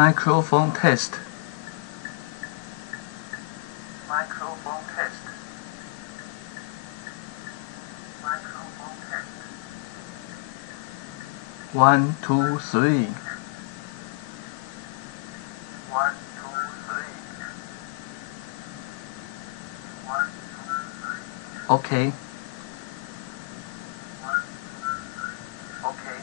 Microphone test. Microphone test. Microphone test. 1, 2, 3. 1, 2, 3. 1, 2, 3. Okay. 1, 2, 3. Okay.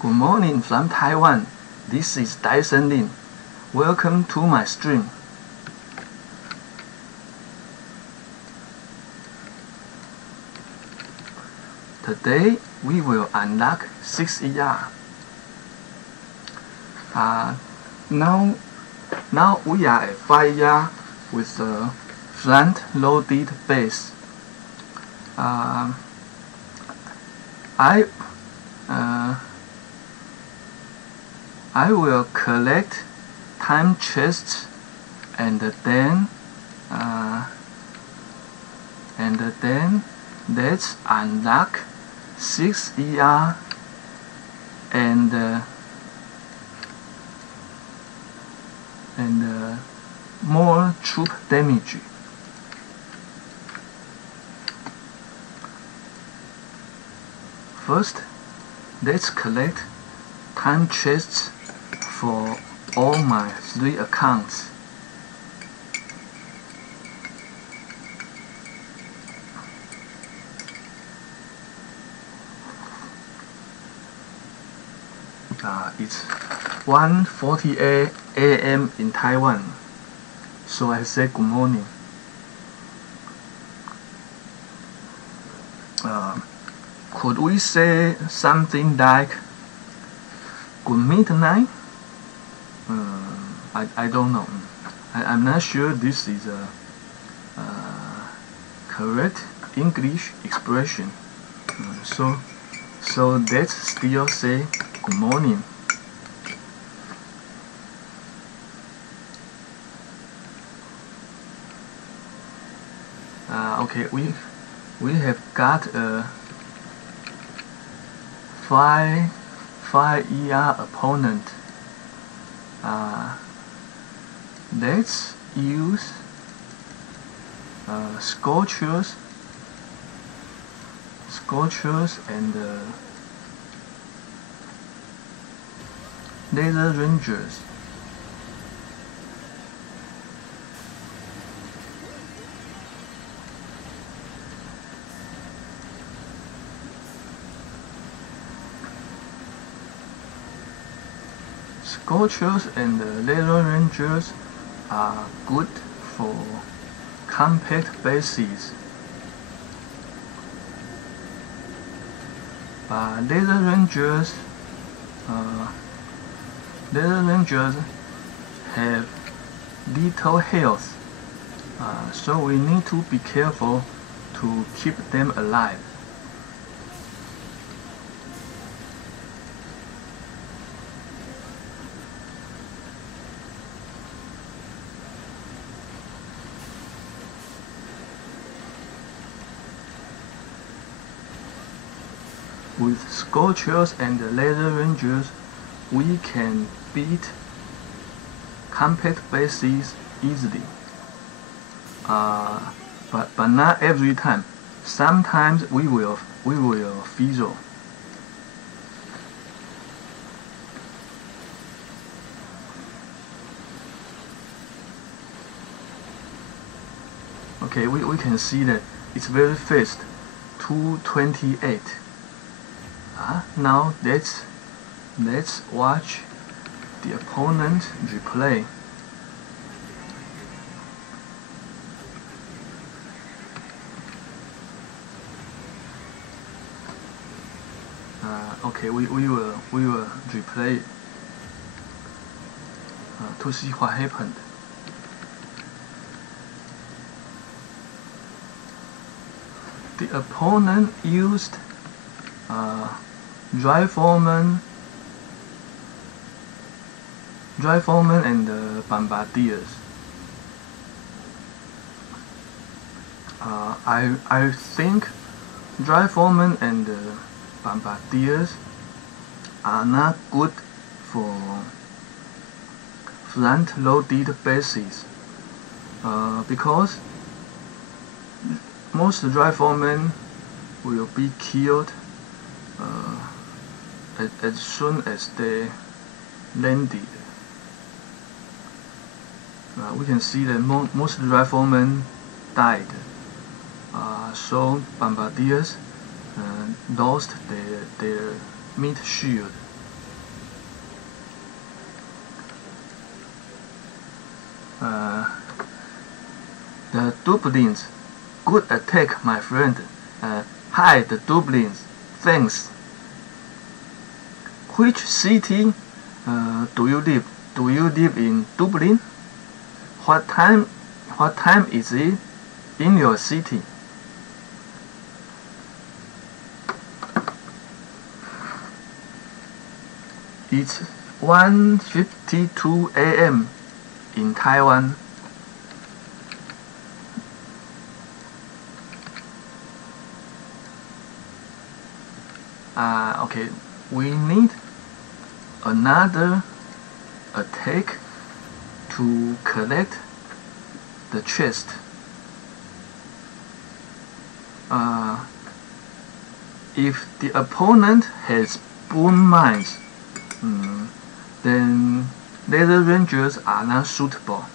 Good morning from Taiwan. This is Dyson Lin. Welcome to my stream. Today we will unlock 6ER. Now we are at 5ER with a front-loaded base. I will collect time chests and then let's unlock 6ER and more troop damage. First, let's collect time chests for all my 3 accounts. It's 1:48 a.m. in Taiwan, so I say good morning. Could we say something like good midnight. I don't know. I'm not sure this is a correct English expression. So let's still say good morning. Okay, we have got a 5 opponent. Let's use sculptures and laser rangers. Sculptures and laser rangers are good for compact bases. Laser rangers have little health, so we need to be careful to keep them alive. With sculptures and laser rangers, we can beat compact bases easily. But not every time. Sometimes we will fizzle. Okay, we can see that it's very fast. 228. Now let's watch the opponent replay. Okay, we will replay it, to see what happened. The opponent used Riflemen and bombardiers. I think Riflemen and bombardiers are not good for front-loaded bases, because most riflemen will be killed as soon as they landed. We can see that most riflemen died, so bombardiers lost their meat shield. The Dublins, good attack, my friend. Hi, the Dublins, thanks. Which city do you live? Do you live in Dublin? What time is it in your city? It's 1:52 a.m. in Taiwan. Okay, we need another attack to collect the chest. If the opponent has boom mines, then laser rangers are not suitable.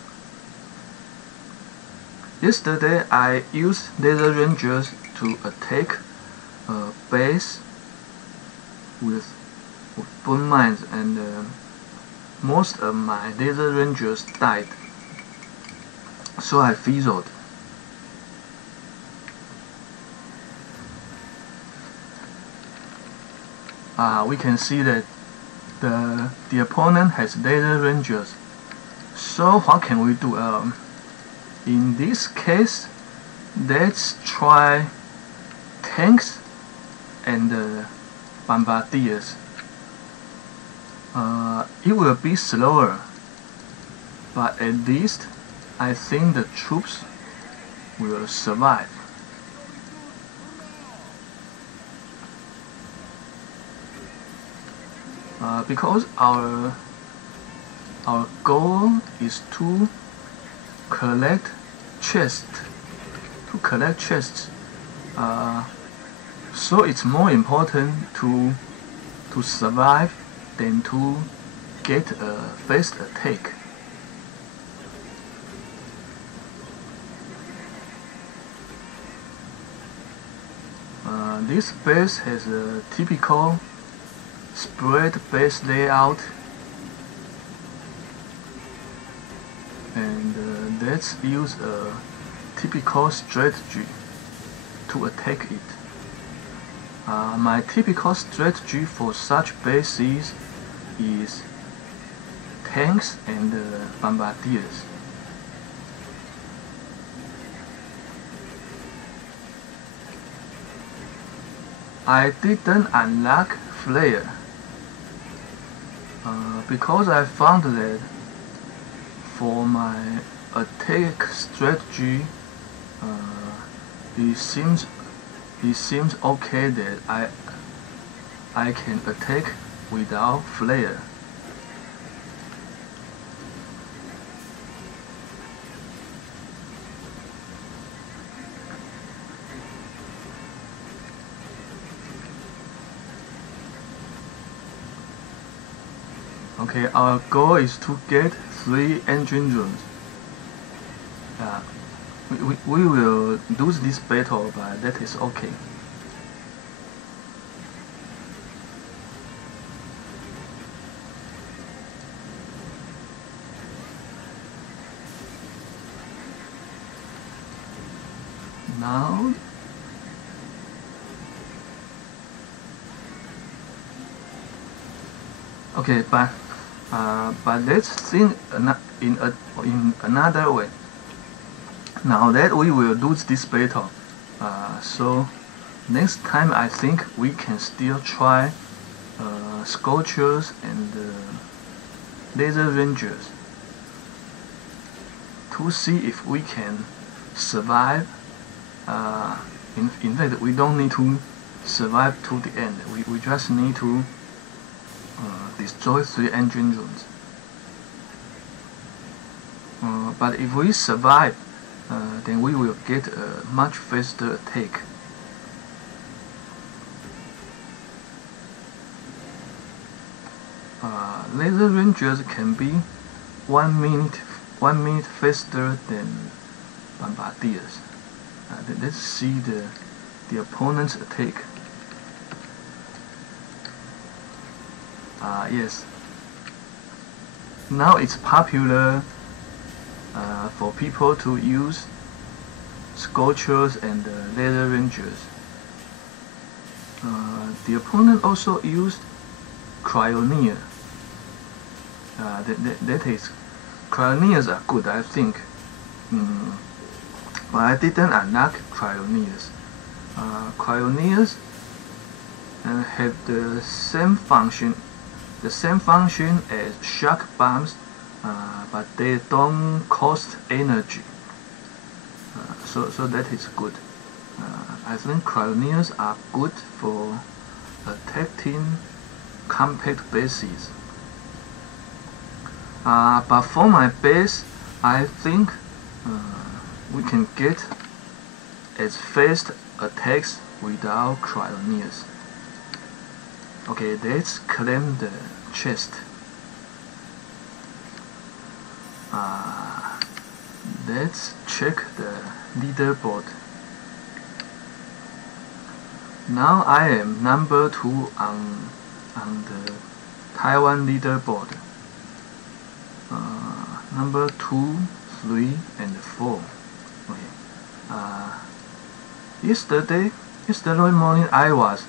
Yesterday I used laser rangers to attack a base with boom mines, and most of my laser rangers died, so I fizzled. We can see that the opponent has laser rangers. So what can we do? In this case, let's try tanks and bombardiers. It will be slower, but at least I think the troops will survive. Because our goal is to collect chests. So it's more important to survive than to get a fast attack. This base has a typical spread base layout, and let's use a typical strategy to attack it. My typical strategy for such bases is tanks and bombardiers. I didn't unlock flare because I found that for my attack strategy, it seems okay that I can attack without flare. Okay, our goal is to get 3 engine rooms. We will lose this battle, but that is okay. Now okay, but let's think in another way. Now that we will lose this battle, so next time I think we can still try sculptures and laser rangers to see if we can survive. In fact, we don't need to survive to the end. We just need to destroy 3 engine rooms. But if we survive, then we will get a much faster attack. Laser rangers can be 1 minute faster than bombardiers. Let's see the opponent's attack. Yes. Now it's popular for people to use sculptures and laser rangers. The opponent also used cryoneer. That is, cryoneers are good, I think. But I didn't unlock cryoneers. Cryoneers have the same function as shock bombs, but they don't cost energy. So that is good. I think cryoneers are good for attacking compact bases. But for my base, I think we can get as fast attacks without cryoneers. Okay, let's claim the chest. Let's check the leaderboard. Now I am number 2 on the Taiwan leaderboard. Number 2, 3, and 4. Okay. Yesterday morning I was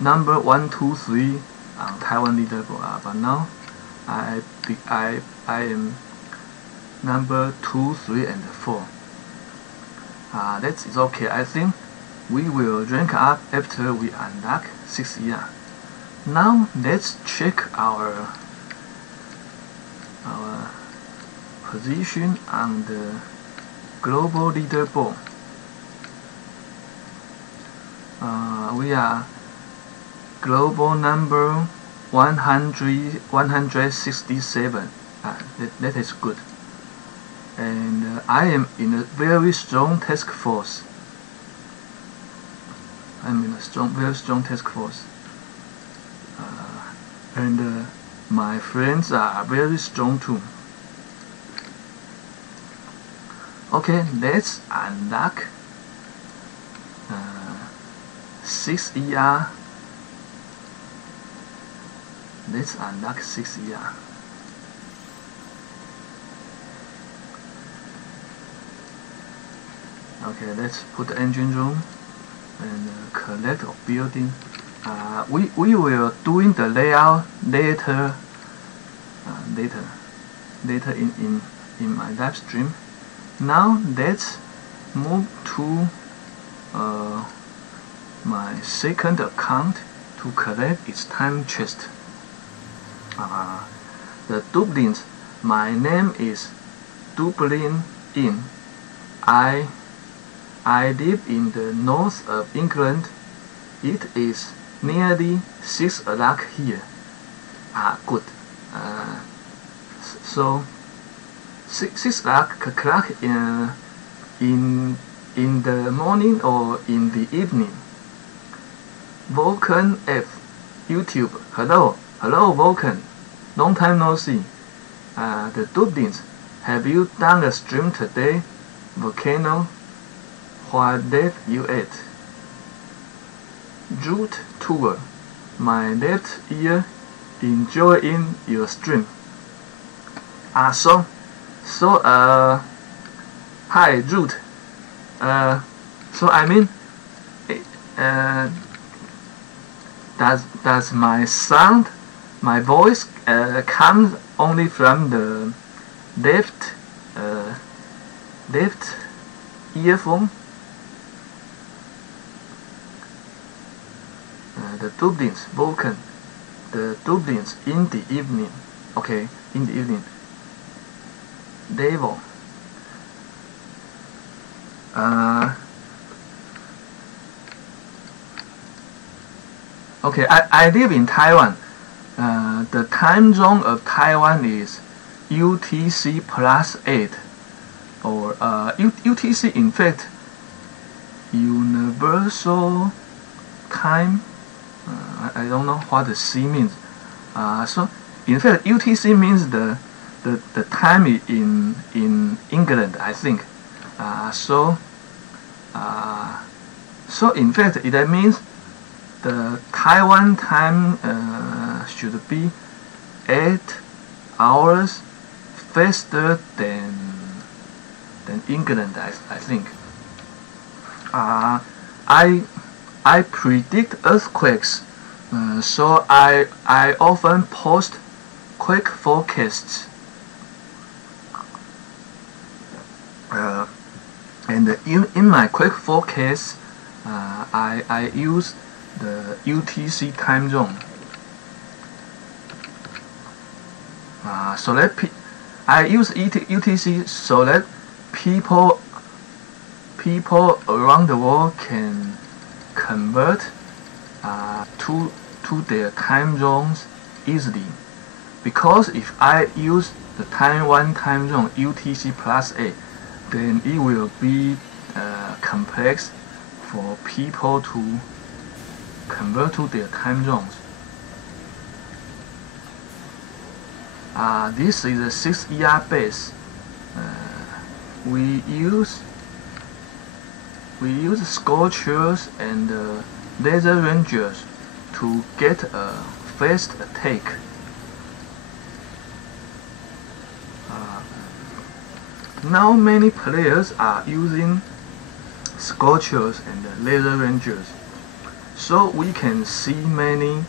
number 1, 2, 3 on Taiwan leaderboard. But now I am number 2, 3, and 4. That is okay. I think we will rank up after we unlock 6 ER. Now let's check our position on the global leaderboard. We are global number 167. That is good. And I am in a very strong task force. I'm in a very strong task force. And my friends are very strong too. Okay, let's unlock 6 ER. Let's unlock 6 ER. Okay, let's put the engine room and collect a building. We will doing the layout later in my live stream. Now let's move to my second account to collect its time chest. The Dublins. My name is Dublin Inn. I live in the north of England. It is nearly 6 o'clock here. Good. So 6 o'clock in the morning or in the evening. Vulcan F, YouTube. Hello Vulcan. Long time no see. The Dublins. Have you done a stream today? Volcano. What did you eat? Route tour. My left ear enjoying your stream. Hi Route. So I mean, does my sound, my voice comes only from the left earphone? The Dublins, Vulcan. The Dublins in the evening. Okay, in the evening. Devil. Okay, I live in Taiwan. The time zone of Taiwan is UTC plus 8, or UTC, in fact, Universal Time. I don't know what the C means. So in fact, UTC means the time in England, I think. So in fact, that means the Taiwan time should be 8 hours faster than England, I think. I predict earthquakes, so I often post quake forecasts. And in my quake forecast, I use the UTC time zone. So that I use UTC so that people around the world can convert to their time zones easily. Because if I use the Taiwan time zone UTC plus 8, then it will be complex for people to convert to their time zones. This is a 6 ER base. We use scorchers and laser rangers to get a fast attack. Now many players are using scorchers and laser rangers, so we can see many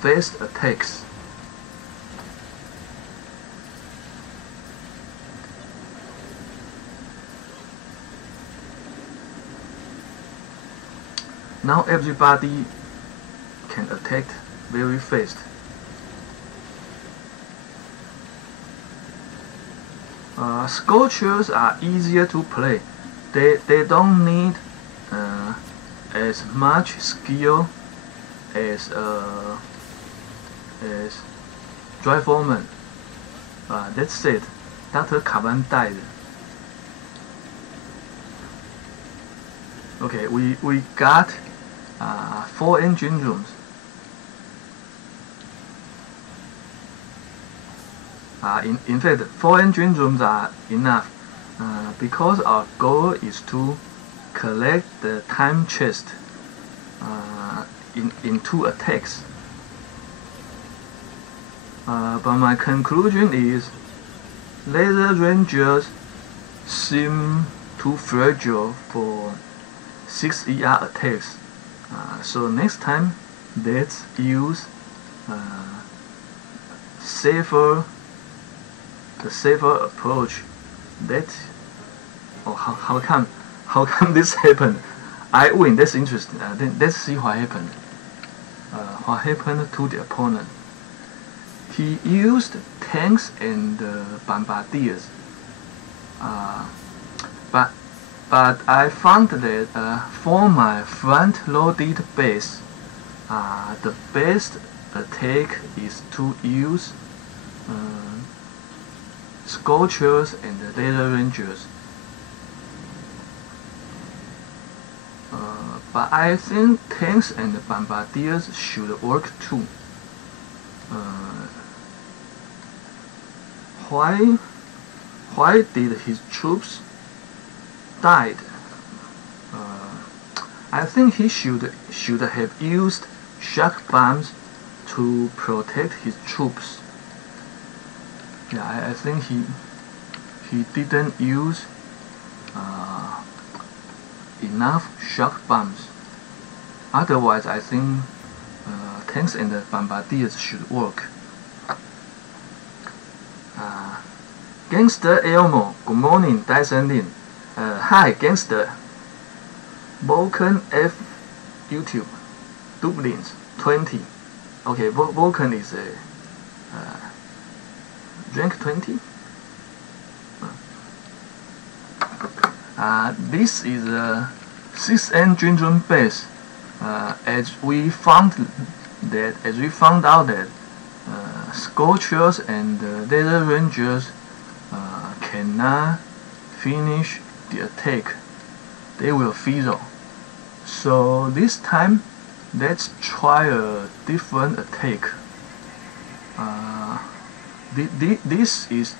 fast attacks. Now everybody can attack very fast. Sculptures are easier to play. They don't need as much skill as Dry Foreman. That's it. Dr. Caban died. Okay, we got 4 engine rooms. In fact, 4 engine rooms are enough because our goal is to collect the time chest in 2 attacks. But my conclusion is laser rangers seem too fragile for 6 ER attacks. So next time, let's use the safer approach. How come this happened? I win. That's interesting. Then let's see what happened. What happened to the opponent? He used tanks and bombardiers. But I found that for my front-loaded base, the best attack is to use Sculptures and laser rangers. But I think tanks and bombardiers should work too. Why did his troops died? I think he should have used shock bombs to protect his troops. Yeah, I think he didn't use enough shock bombs. Otherwise, I think tanks and bombardiers should work. Gangster Elmo, good morning, Dyson Lin. Hi, Gangster. Vulcan F YouTube, Dublins 20. Okay, Vulcan is a rank 20. This is a 6 engine room base. As we found out that Sculptures and laser rangers cannot finish the attack. They will fizzle. So this time, let's try a different attack. This is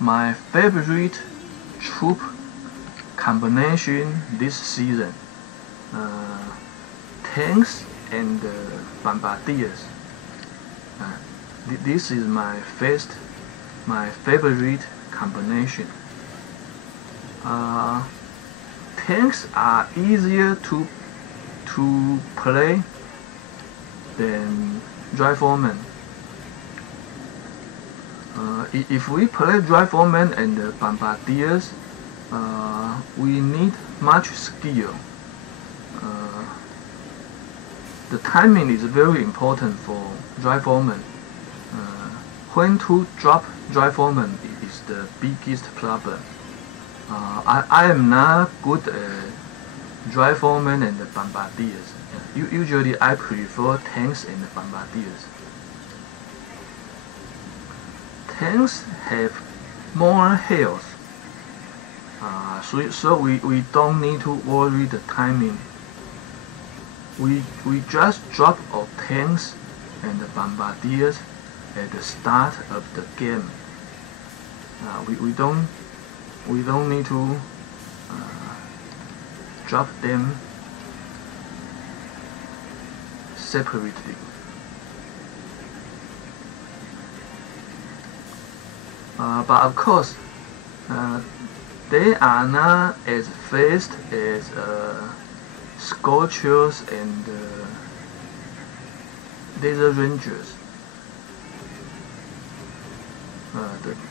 my favorite troop combination this season. Tanks and bombardiers. This is my favorite combination. Tanks are easier to play than Dry Foreman. If we play Dry Foreman and bombardiers, we need much skill. The timing is very important for Dry Foreman. When to drop Dry Foreman is the biggest problem. I am not good at Dry Foreman and bombardiers. Usually I prefer tanks and bombardiers. Tanks have more health, so we don't need to worry the timing. We just drop our tanks and the bombardiers at the start of the game. We don't need to drop them separately. But of course, they are not as fast as Sculptures and laser rangers.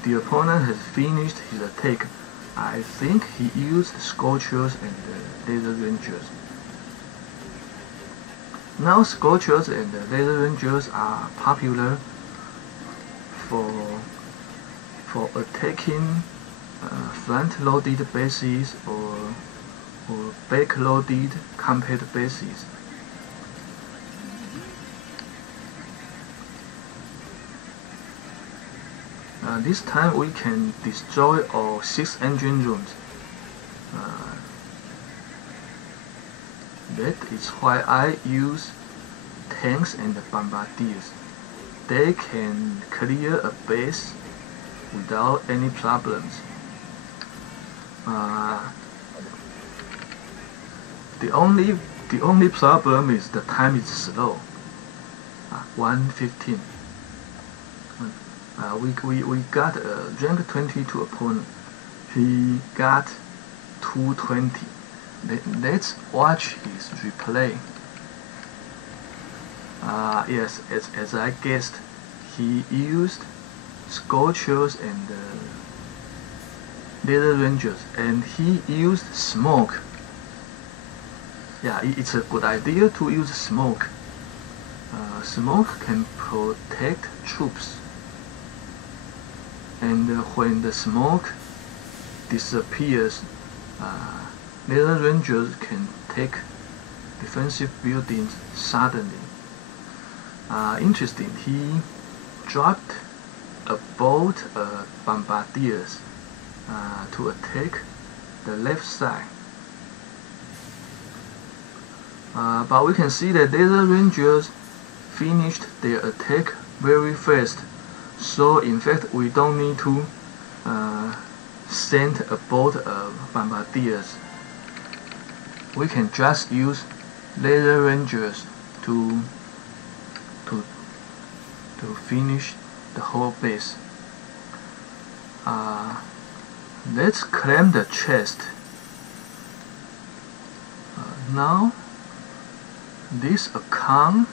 The opponent has finished his attack. I think he used Scorchers and laser rangers. Now Scorchers and laser rangers are popular for attacking front-loaded bases or back-loaded compact bases. This time we can destroy all 6 engine rooms. That is why I use tanks and bombardiers. They can clear a base without any problems. The only problem is the time is slow. 1:15. We got a rank 22 opponent. He got 220. Let's watch his replay. Yes, as I guessed, he used Scorchers and laser rangers, and he used smoke. Yeah, it's a good idea to use smoke. Smoke can protect troops, and when the smoke disappears, laser rangers can take defensive buildings suddenly. Interesting, he dropped a boat of bombardiers to attack the left side. But we can see that laser rangers finished their attack very fast. So in fact, we don't need to send a boat of bombardiers. We can just use laser rangers to finish the whole base. Let's claim the chest. Now this account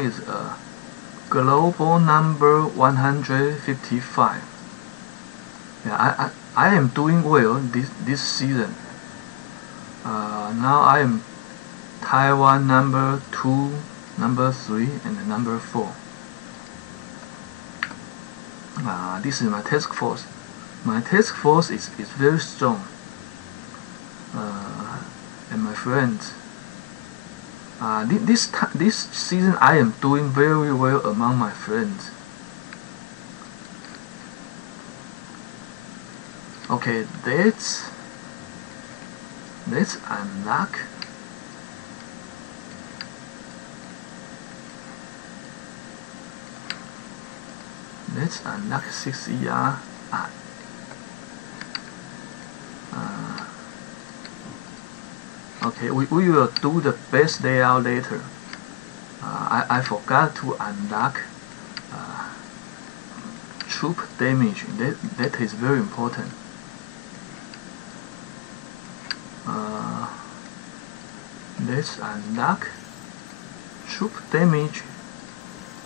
is global number 155. Yeah, I am doing well this season. Now I am Taiwan number 2, number 3, and number 4. This is my task force. My task force is very strong. And my friends, this season I am doing very well among my friends. Okay, let's unlock. Let's unlock 6 ER. Okay, we will do the base layout later. I forgot to unlock troop damage. That is very important. Let's unlock troop damage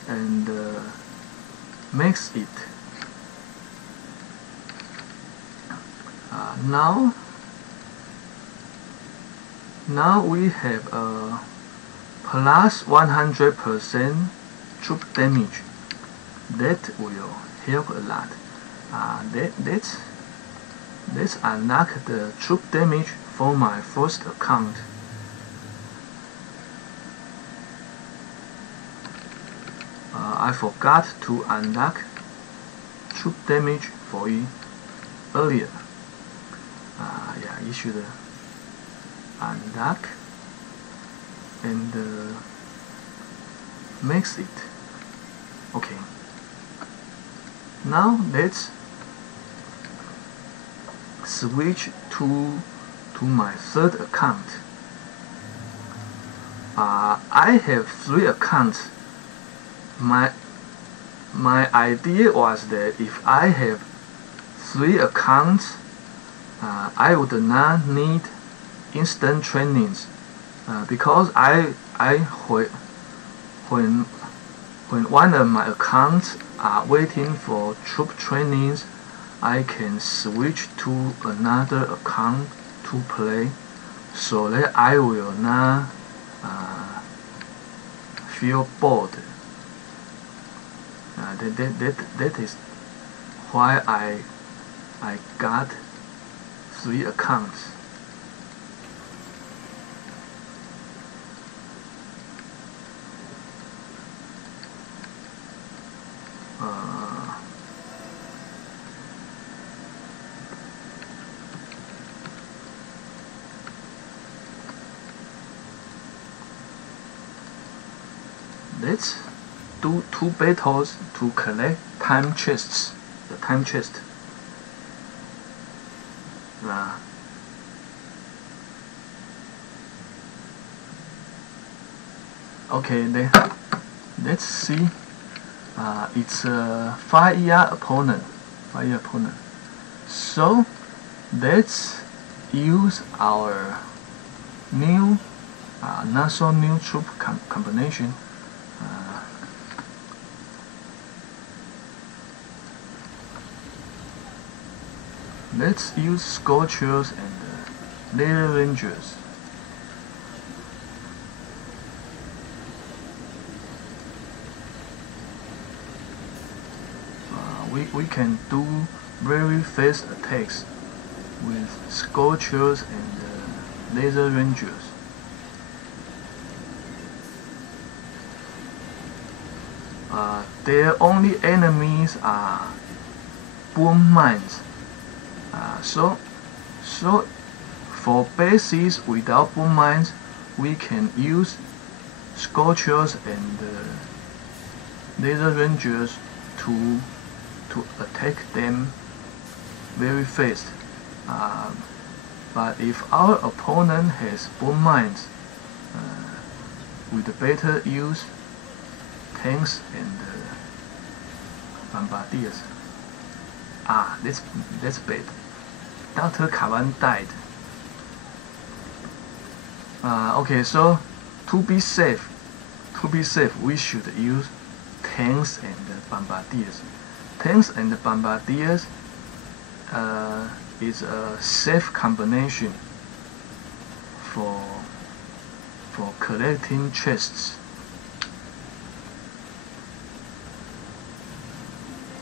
and max it. Now we have a plus 100% troop damage. That will help a lot. Let's unlock the troop damage for my first account. I forgot to unlock troop damage for it earlier. Yeah, you should unlock and max it. Okay. Now let's switch to my third account. I have 3 accounts. My idea was that if I have 3 accounts, I would not need instant trainings. because when one of my accounts are waiting for troop trainings, I can switch to another account to play, so that I will not feel bored. That is why I got 3 accounts. Let's do 2 battles to collect time chests. The time chest. Okay, let's see. It's a 5-year opponent. So let's use our new, not so new troop combination. Let's use Scorchers and Laser Rangers. We can do very fast attacks with Scorchers and Laser Rangers. Their only enemies are boom mines. So for bases without boom mines, we can use Scorchers and Laser Rangers to attack them very fast. But if our opponent has boom mines, we'd better use tanks and bombardiers. That's bad. Dr. Kavan died. Okay, so to be safe, we should use tanks and bombardiers. Tanks and bombardiers is a safe combination for collecting chests.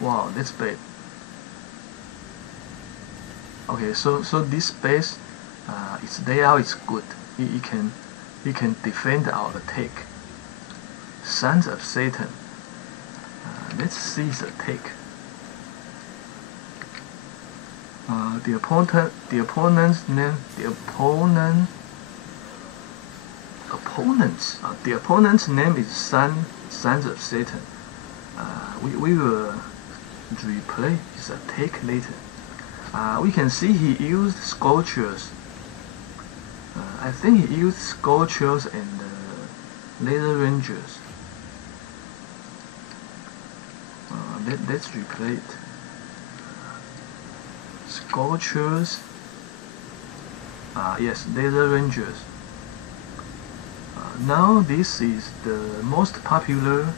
Wow, that's bad. Okay, so this base, its layout is good. It can defend our attack. Sons of Satan. Let's see the attack. The opponent's name is Sons of Satan. We will replay his attack later. We can see he used Scorchers. I think he used Scorchers and Laser Rangers. Let's replay it. Scorchers. Yes, Laser Rangers. Now this is the most popular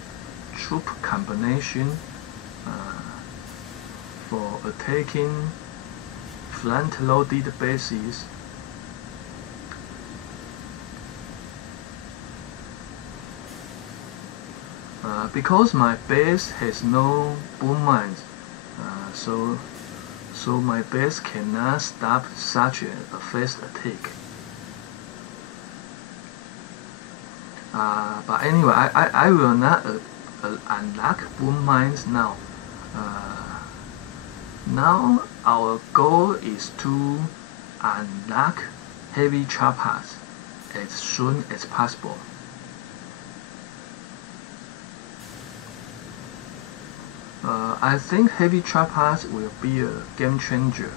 troop combination for attacking front-loaded bases. Because my base has no boom mines, so my base cannot stop such a fast attack. But anyway, I will not unlock boom mines now. Now our goal is to unlock heavy choppers as soon as possible. I think heavy choppers will be a game changer.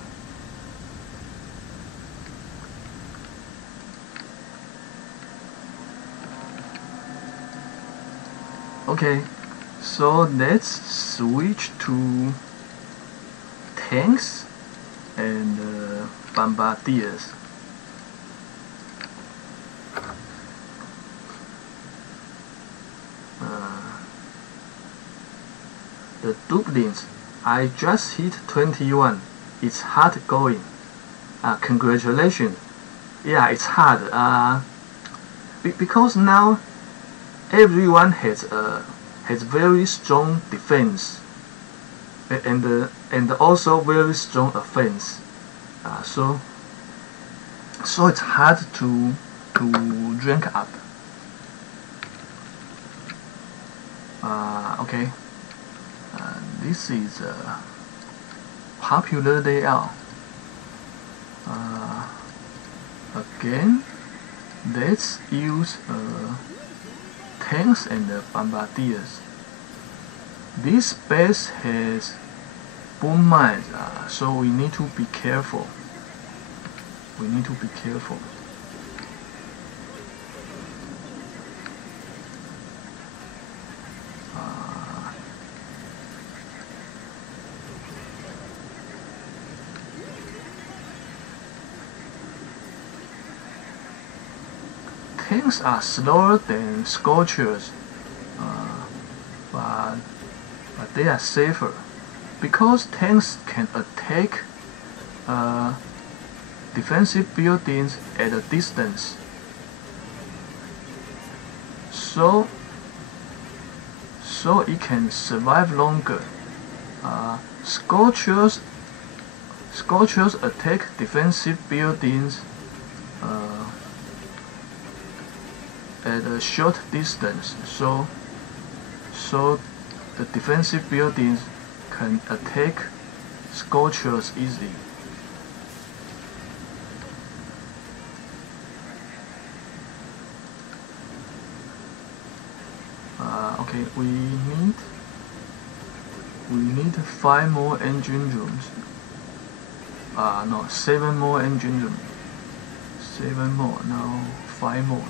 Okay, so let's switch to tanks and bombardiers. the duplins. I just hit 21. It's hard going. Congratulations. Yeah, it's hard. Because now everyone has very strong defense and also very strong offense. So it's hard to rank up. Okay. This is a popular layout. Again, let's use tanks and bombardiers. This base has boom mines, so we need to be careful. Tanks are slower than Scorchers, but they are safer because tanks can attack defensive buildings at a distance. So it can survive longer. Scorchers attack defensive buildings at a short distance, so the defensive buildings can attack Scorchers easily. Okay, we need 5 more engine rooms. No, 7 more engine rooms. 7 more, now 5 more.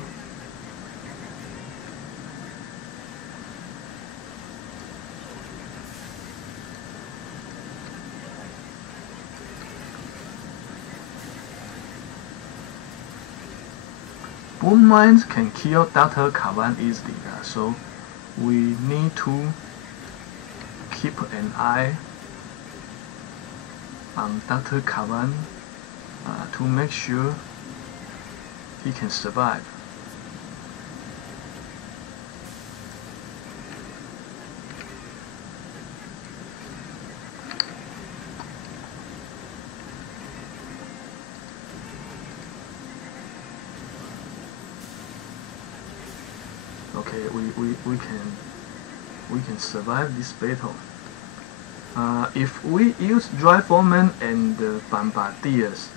Boom mines can kill Dr. Kavan easily, so we need to keep an eye on Dr. Kavan to make sure he can survive. Okay, we can survive this battle. If we use riflemen and bombardiers,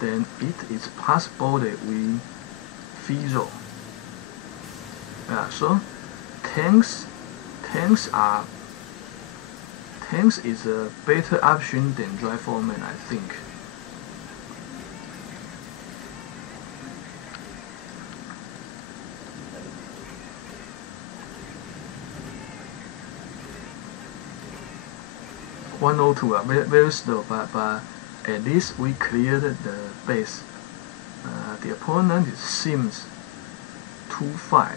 then it is possible that we fizzle. So tanks is a better option than riflemen, I think. Very slow, but at least we cleared the base. The opponent seems too far.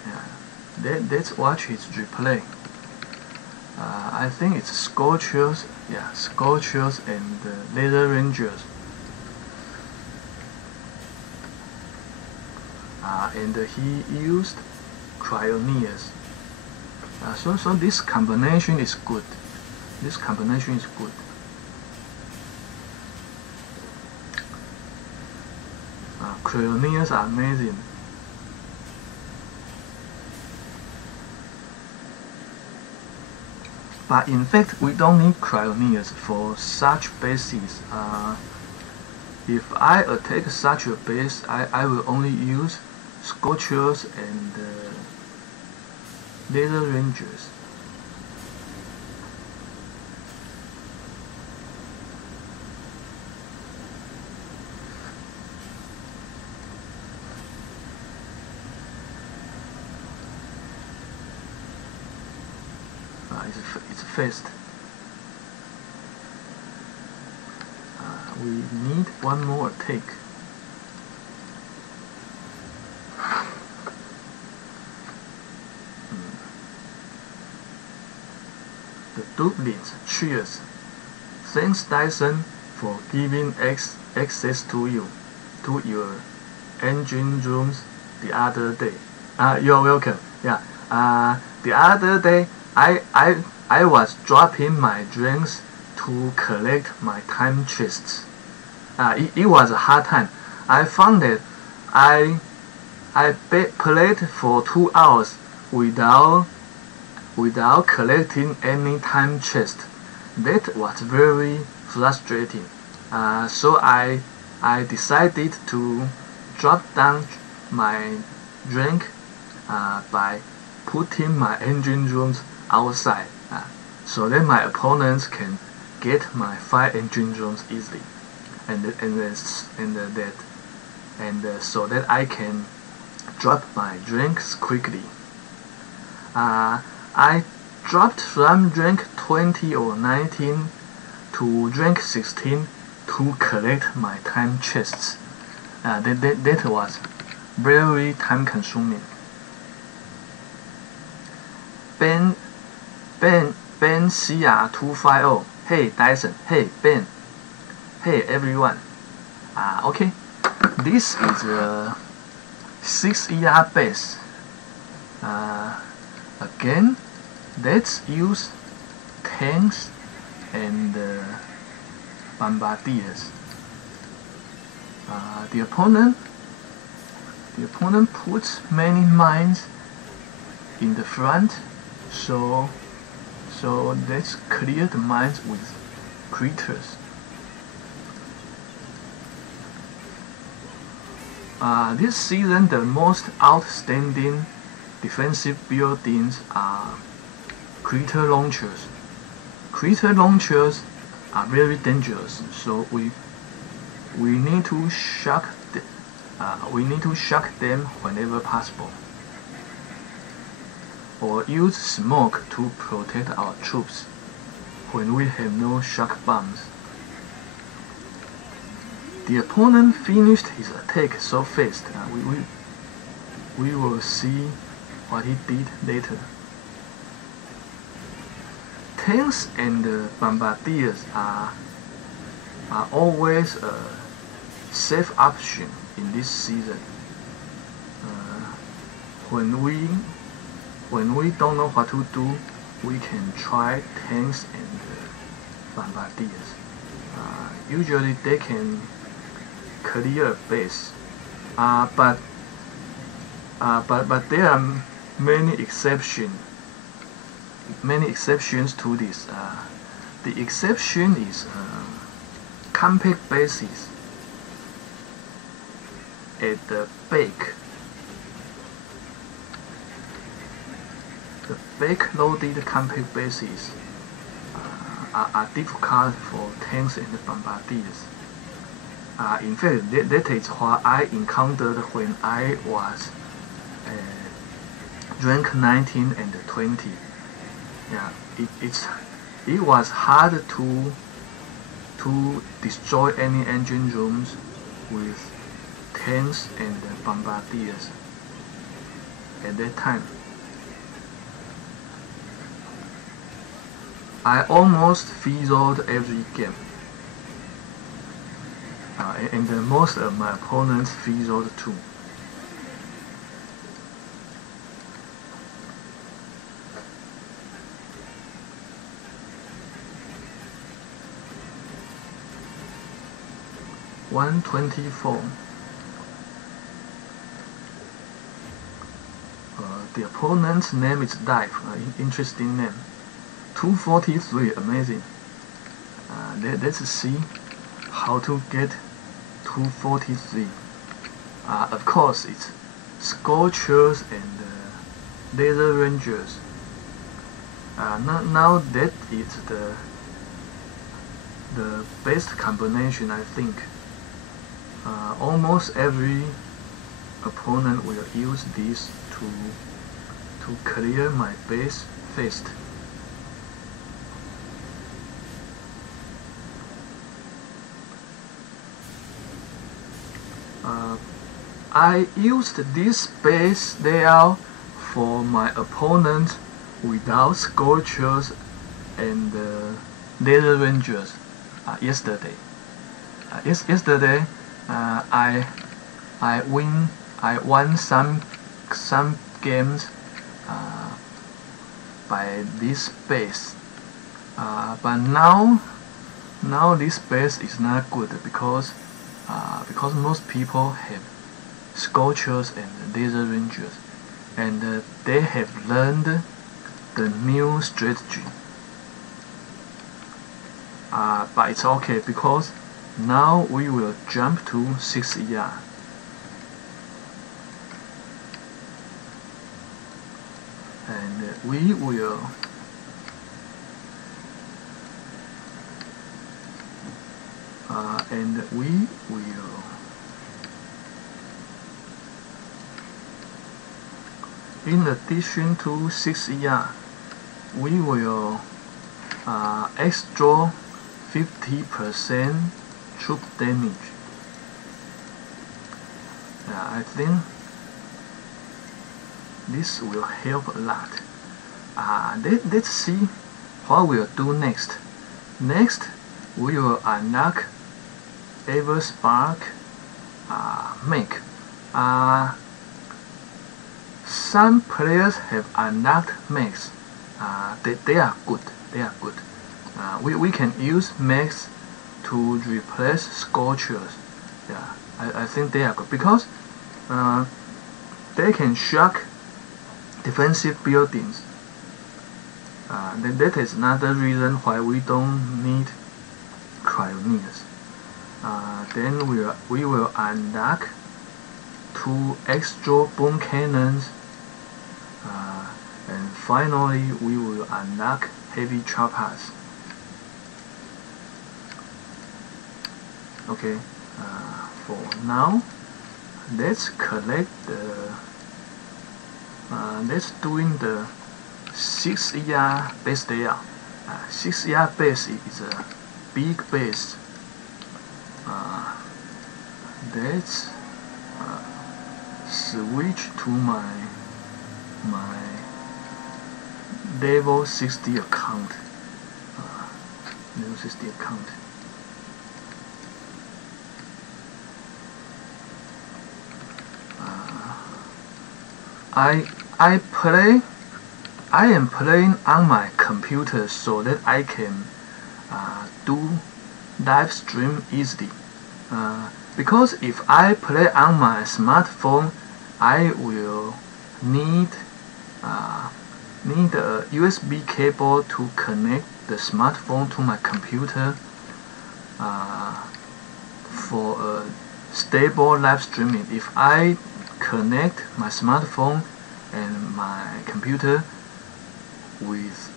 Let's watch his replay. I think it's Scorchers, Scorchers and Laser Rangers. And he used Cryoneers. So this combination is good. This combination is good. Cryoneers are amazing. But in fact, we don't need Cryoneers for such bases. If I attack such a base, I will only use Scorchers and Laser Rangers. It's fast. We need one more take. the duplets. Cheers. Thanks Dyson for giving access to your engine rooms the other day. You're welcome. Yeah. The other day I was dropping my drinks to collect my time chests. It was a hard time. I found that I played for 2 hours without collecting any time chest. That was very frustrating. So I decided to drop down my drink by putting my engine rooms outside, so that my opponents can get my 5 engine rooms easily, so that I can drop my drinks quickly. I dropped from drink 20 or 19 to drink 16 to collect my time chests. That was very time consuming. Ben CR250. Hey Dyson. Hey Ben. Hey everyone. Okay. This is a 6ER base. Again, let's use tanks and bombardiers. The opponent puts many mines in the front, so let's clear the mines with critters. This season, the most outstanding defensive buildings are critter launchers. Critter launchers are very dangerous, so we need to shock them whenever possible, or use smoke to protect our troops when we have no shock bombs. The opponent finished his attack so fast. We will see what he did later. Tanks and bombardiers are always a safe option in this season. When we don't know what to do, we can try tanks and bombardiers. Usually they can clear a base, but there are many exceptions to this. The exception is compact bases at the back. The back-loaded compact bases are difficult for tanks and bombardiers. In fact, that is what I encountered when I was rank 19 and 20. Yeah, it was hard to destroy any engine rooms with tanks and bombardiers at that time. I almost fizzled every game, and most of my opponents fizzled too. $124. The opponent's name is Dive. Interesting name. 243. Amazing. Let's see how to get 243. Of course, it's Scorchers and Laser Rangers. Now that is the best combination, I think. Almost every opponent will use this to clear my base fast. I used this base layout for my opponent without Scorchers and Laser Rangers yesterday. Yesterday I won some games by this base, but now this base is not good because most people have Scorchers and Laser Rangers, and they have learned the new strategy. But it's okay because now we will jump to 6 yard. And we will in addition to 6 yard, we will extra 50% troop damage. I think this will help a lot. Let's see what we'll do next. Next, we will unlock Ever Spark Make. Some players have unlocked Max. They are good. We can use Max to replace Scorchers. Yeah, I think they are good because they can shock defensive buildings. That is another reason why we don't need Cryoneers. Then we will unlock 2 extra boom cannons, and finally we will unlock heavy choppers. Okay, for now, let's collect the. Let's doing the 6 yard base layout. 6 yard base is a big base. Let's switch to my level 60 account. Level 60 account. I am playing on my computer so that I can do live stream easily. Because if I play on my smartphone, I will need a USB cable to connect the smartphone to my computer for a stable live streaming. If I connect my smartphone and my computer with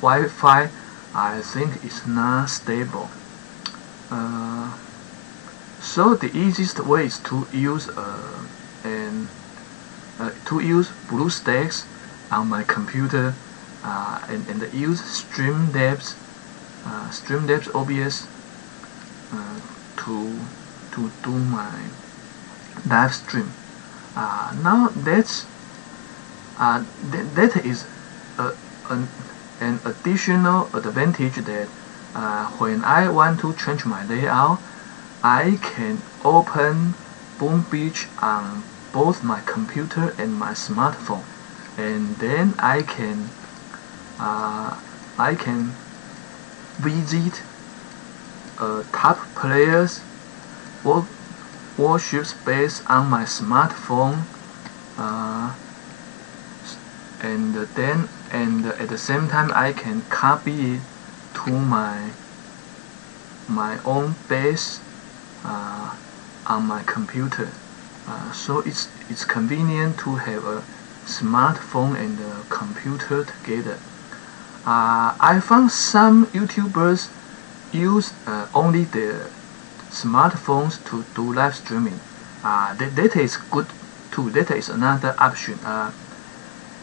Wi-Fi, I think it's not stable. So the easiest way is to use BlueStacks on my computer and use Streamlabs OBS to do my live stream. Now that is an additional advantage that when I want to change my layout, I can open Boom Beach on both my computer and my smartphone, and then I can visit top players Warships base on my smartphone, and at the same time I can copy it to my own base on my computer. So it's convenient to have a smartphone and a computer together. I found some YouTubers use only their smartphones to do live streaming. That is good too. That is another option.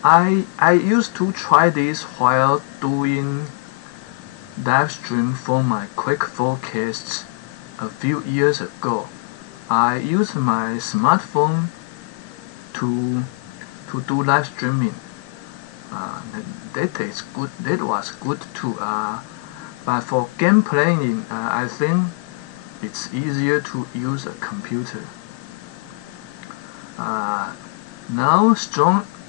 I used to try this while doing live stream for my quick forecasts a few years ago. I used my smartphone to do live streaming. that is good. That was good too. But for game playing, I think it's easier to use a computer. Now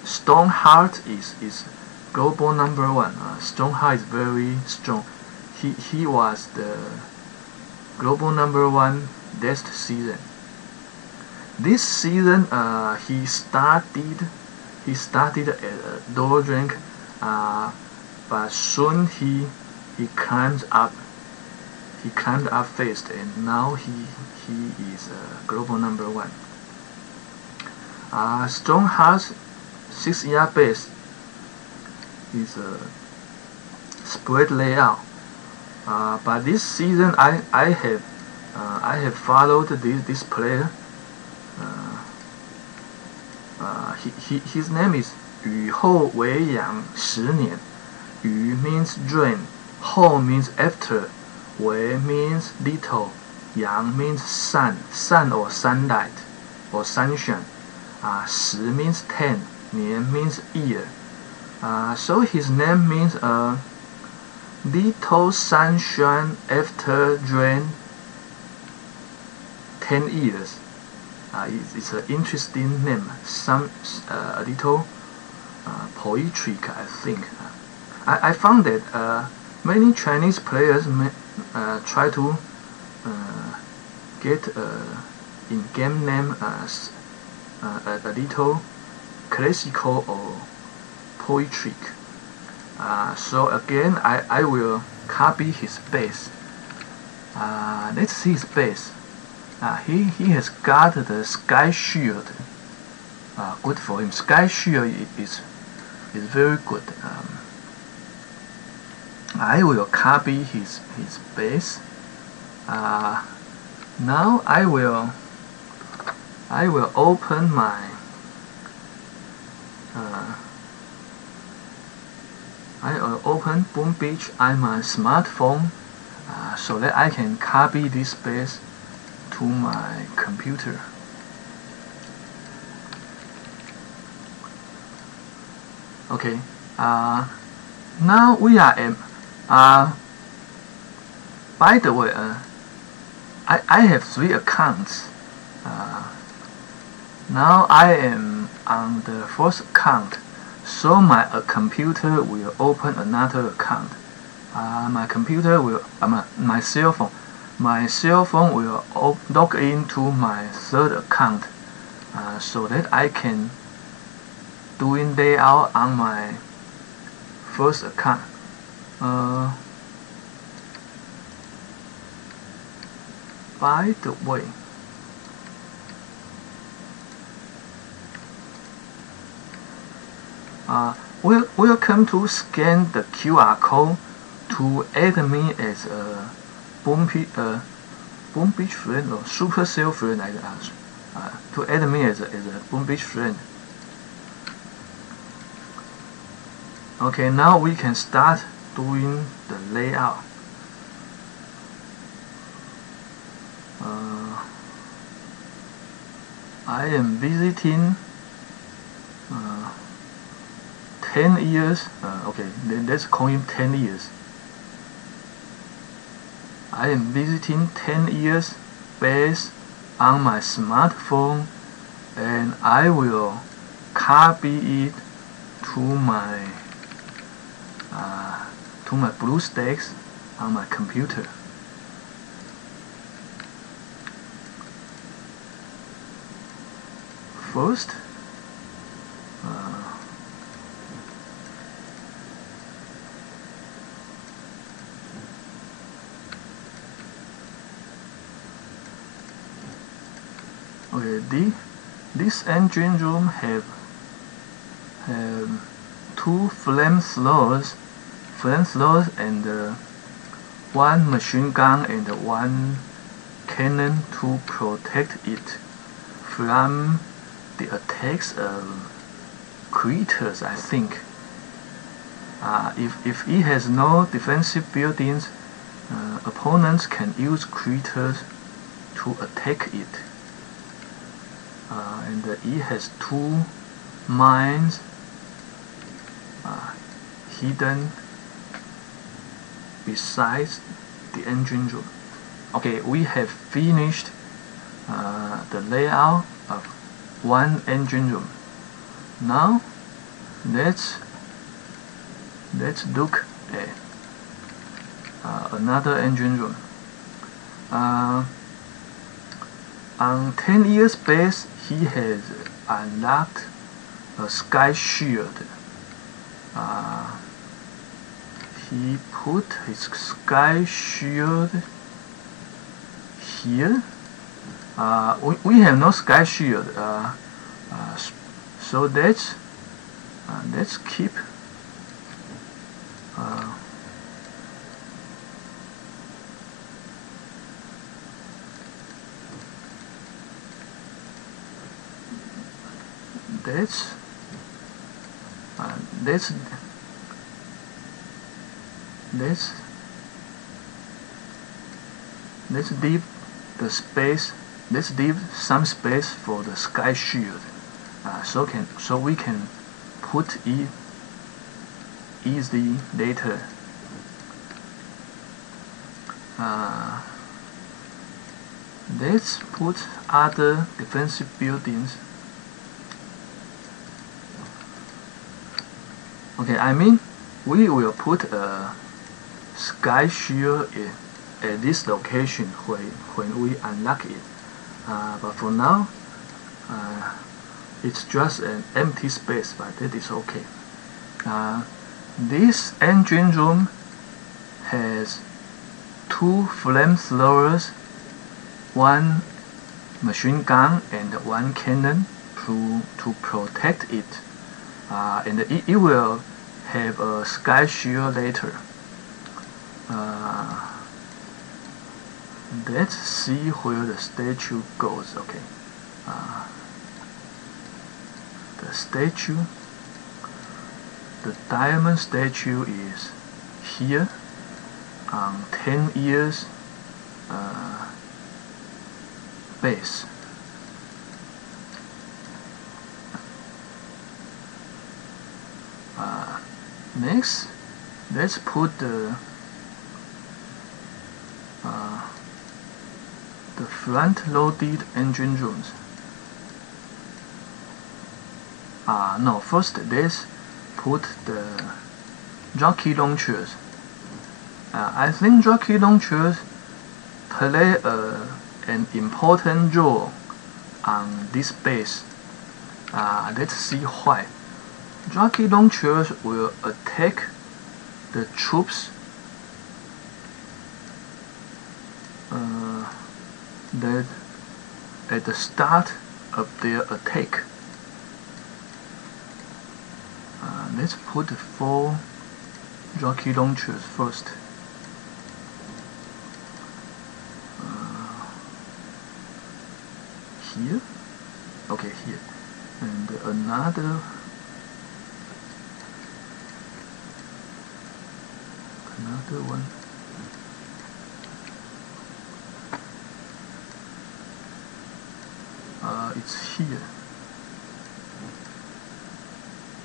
Stoneheart is global number one. Stoneheart is very strong. He was the global number one last season. This season, he started at a lower rank, but soon he climbed up. He climbed up fast, and now he is global number one. Stoneheart's 6-year base is a spread layout. But this season, I have followed this player. His name is 雨后为阳10年. 雨 means rain, 后 means after, 为 means little, 阳 means sun or sunlight or sunshine. 10 means 10, 年 means year. So his name means little sunshine after rain 10 years. It's an interesting name, a little poetic, I think. I found that many Chinese players try to get in game name as a little classical or poetic. So again, I will copy his base. Let's see his base. He has got the sky shield. Good for him. Sky shield is very good. I will copy his base. Now I will open my I will open Boom Beach on my smartphone so that I can copy this base to my computer. Okay. Now we are at. By the way, I have 3 accounts. Now I am on the 4th account, so my computer will open another account. My computer will, my cell phone will log into my 3rd account, so that I can doing layout on my 1st account. By the way, welcome to scan the QR code to add me as a Boom Beach friend or Supercell friend. To add me as a Boom Beach friend. Okay, now we can start doing the layout. I am visiting 10 years. Okay, let's call him 10 years. I am visiting 10 years base on my smartphone, and I will copy it to my BlueStacks on my computer. First, okay, this engine room have 2 flamethrowers and 1 machine gun and 1 cannon to protect it from the attacks of creatures, I think. If it has no defensive buildings, opponents can use creatures to attack it. And it has 2 mines, hidden besides the engine room. Okay, we have finished the layout of one engine room. Now let's look at another engine room. On 10 years base, he has unlocked a sky shield. He put his sky shield here. We have no sky shield, so let's keep let's leave the space. Let's leave some space for the sky shield, so we can put it easily later. Let's put other defensive buildings. Okay, I mean, we will put a sky shield at this location when we unlock it. But for now, it's just an empty space, but that is okay. This engine room has 2 flamethrowers, 1 machine gun, and 1 cannon to protect it. And it will have a sky shield later. Let's see where the statue goes. Okay, the statue, the diamond statue is here on 10 years base. Next, let's put the front-loaded engine rooms. No, first let's put the jockey launchers. I think jockey launchers play an important role on this base. Let's see why. Jockey launchers will attack the troops that at the start of their attack. Let's put 4 jockey launchers first. Here? Okay, here. And another one. It's here.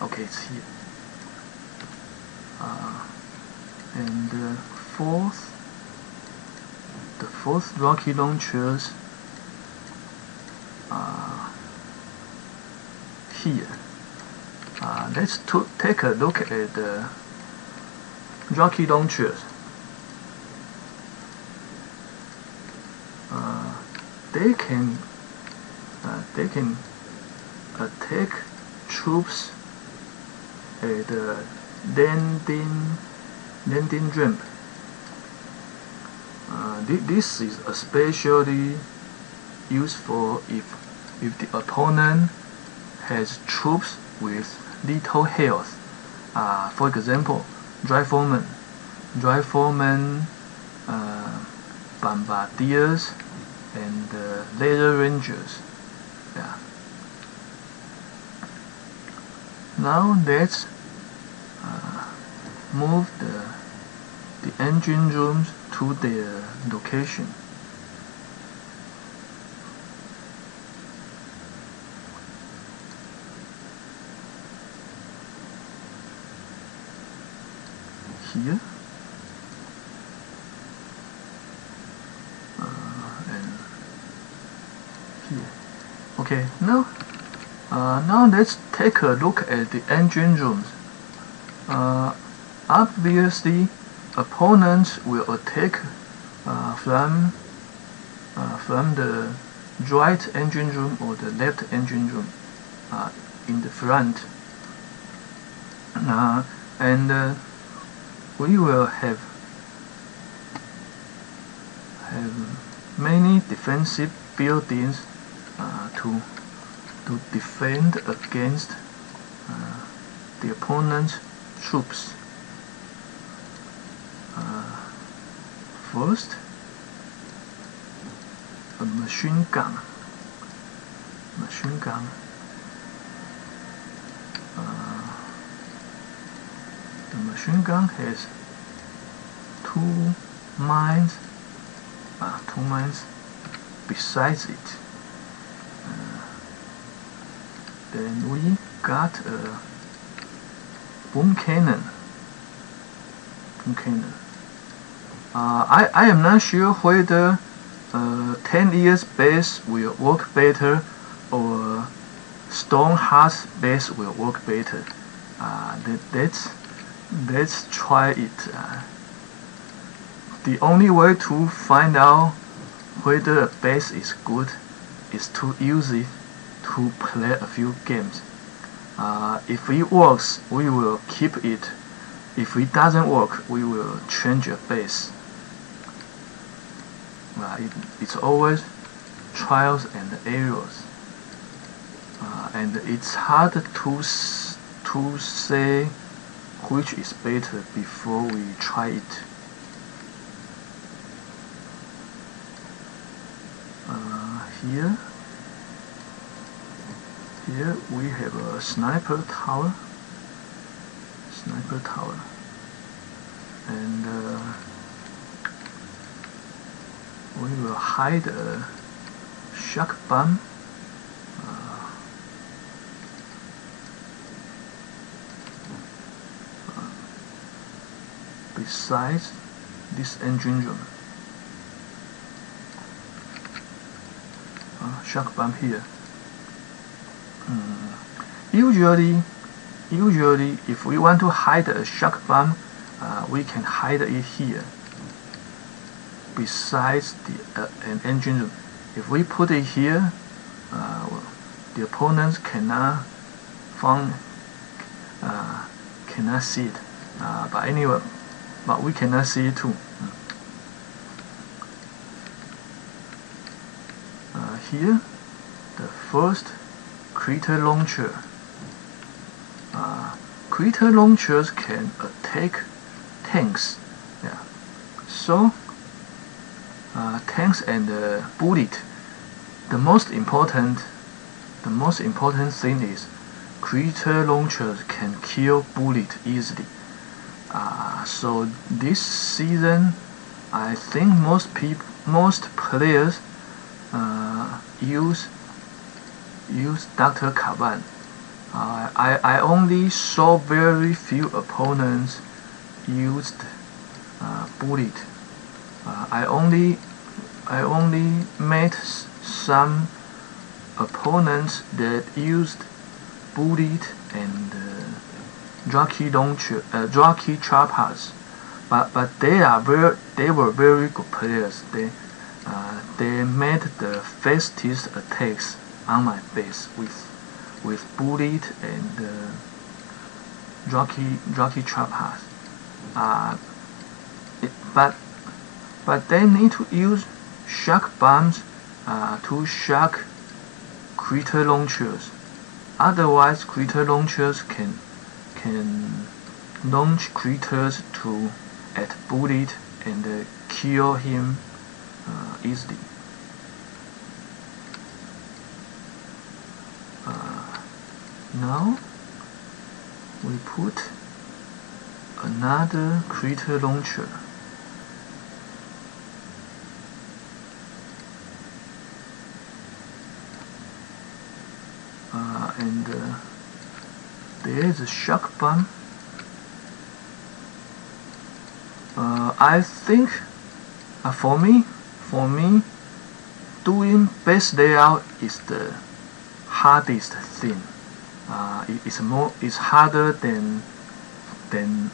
Okay, it's here. And the fourth rocket launchers here. Let's take a look at the rocket launchers. They can attack troops at the landing ramp. This is especially useful if the opponent has troops with little health. For example, riflemen, bombardiers, and laser rangers. Yeah. Now let's move the engine rooms to their location. here, and here. Okay, now let's take a look at the engine rooms. Obviously, opponents will attack from the right engine room or the left engine room in the front, and we will have many defensive buildings to defend against the opponent's troops. First, a machine gun. The machine gun has two mines besides it. Then we got a boom cannon. I am not sure whether 10 years base will work better or stone hearts base will work better. Let's try it. The only way to find out whether a base is good is to use it to play a few games. If it works, we will keep it. If it doesn't work, we will change a base. It's always trials and errors, and it's hard to say which is better before we try it. Here we have a sniper tower, and we will hide a shock bomb besides this engine room. Shock bomb here. Usually, if we want to hide a shock bomb, we can hide it here, besides an engine room. If we put it here, the opponents cannot see it. But anyway, we cannot see it too. Here, the first crater launcher. Crater launchers can attack tanks. So tanks and bullet. The most important thing is crater launchers can kill bullet easily. So this season, I think most players use Dr. Caban. I only saw very few opponents used bullet. I only met some opponents that used bullet and rocket choppers, but they were very good players. They made the fastest attacks on my base with bullet and rocket choppers. But they need to use shock bombs to shock crater launchers. Otherwise, crater launchers can launch craters at bullet and kill him easily. Now we put another crater launcher. And there is a shock bomb I think for me, doing base layout is the hardest thing. It's harder than than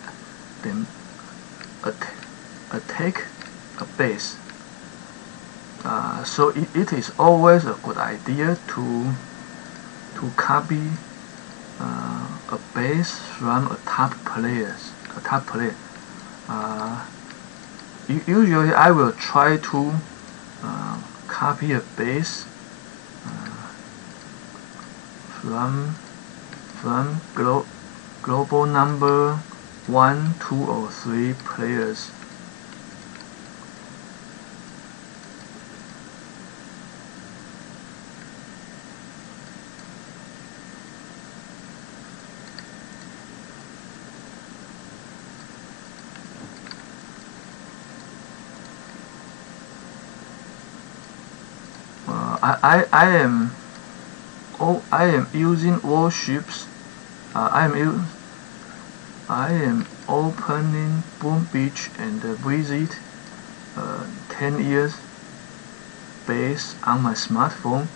attack a base. So it is always a good idea to copy a base from a top player. Usually I will try to copy a base from global number 1, 2, or 3 players. I am using Warships. I am opening Boom Beach and visit 10 years base on my smartphone.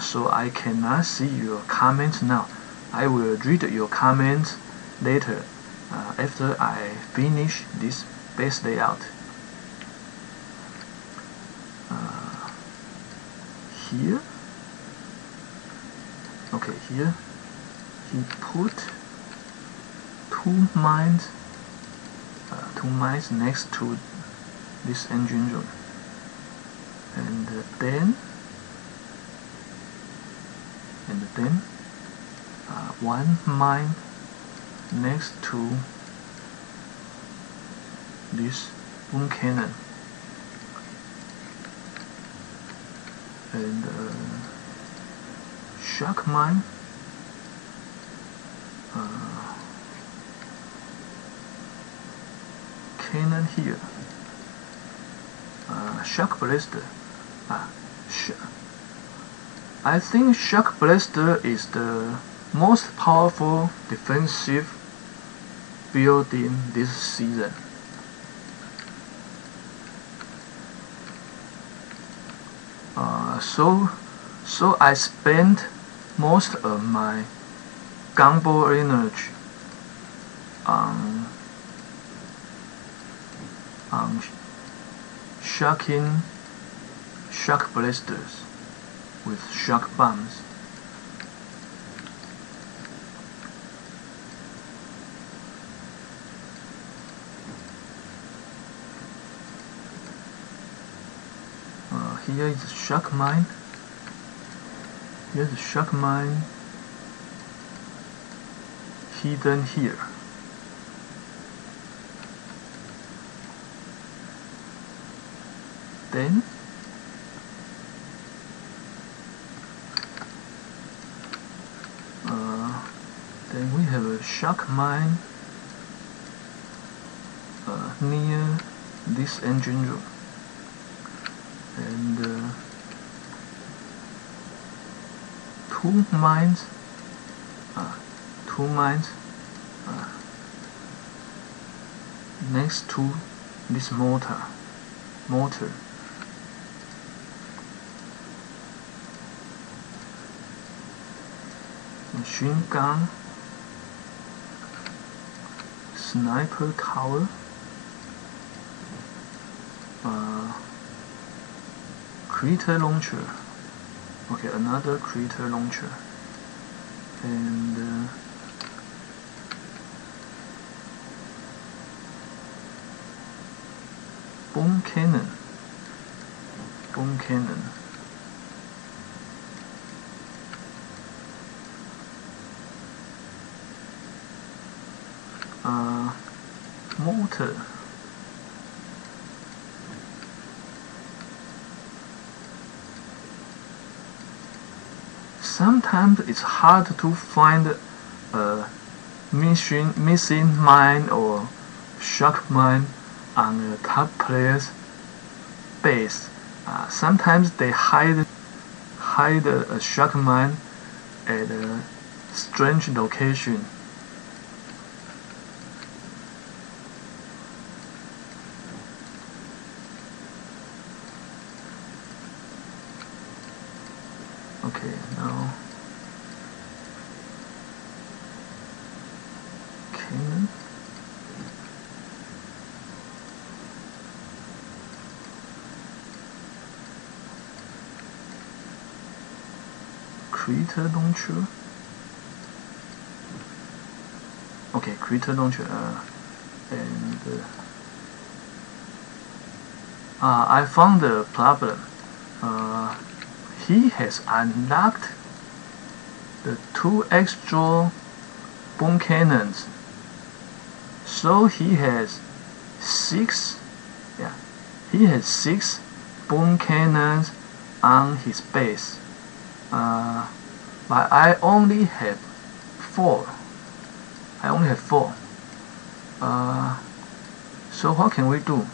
So I cannot see your comments now. I will read your comments later after I finish this base layout. Here, okay, here he put two mines next to this engine room, and then one mine next to this boom cannon, and shock mine cannon here, shock blaster. I think shock blaster is the most powerful defensive building this season. So I spent most of my gunball energy on shocking shock blasters with shock bombs. Here is a shock mine. Here's a shock mine hidden here. Then we have a shock mine near this engine room, and two mines next to this mortar. Machine gun, sniper tower, crater launcher. Okay, another crater launcher, and boom cannon. Mortar. Sometimes it's hard to find a missing mine or shock mine on a top player's base. Sometimes they hide a shock mine at a strange location. Okay, now cannon. Critter launcher. Okay, critter launcher. And I found the problem. He has unlocked the 2 extra boom cannons, so he has 6. Yeah, he has 6 boom cannons on his base. But I only have 4. I only have 4. So what can we do?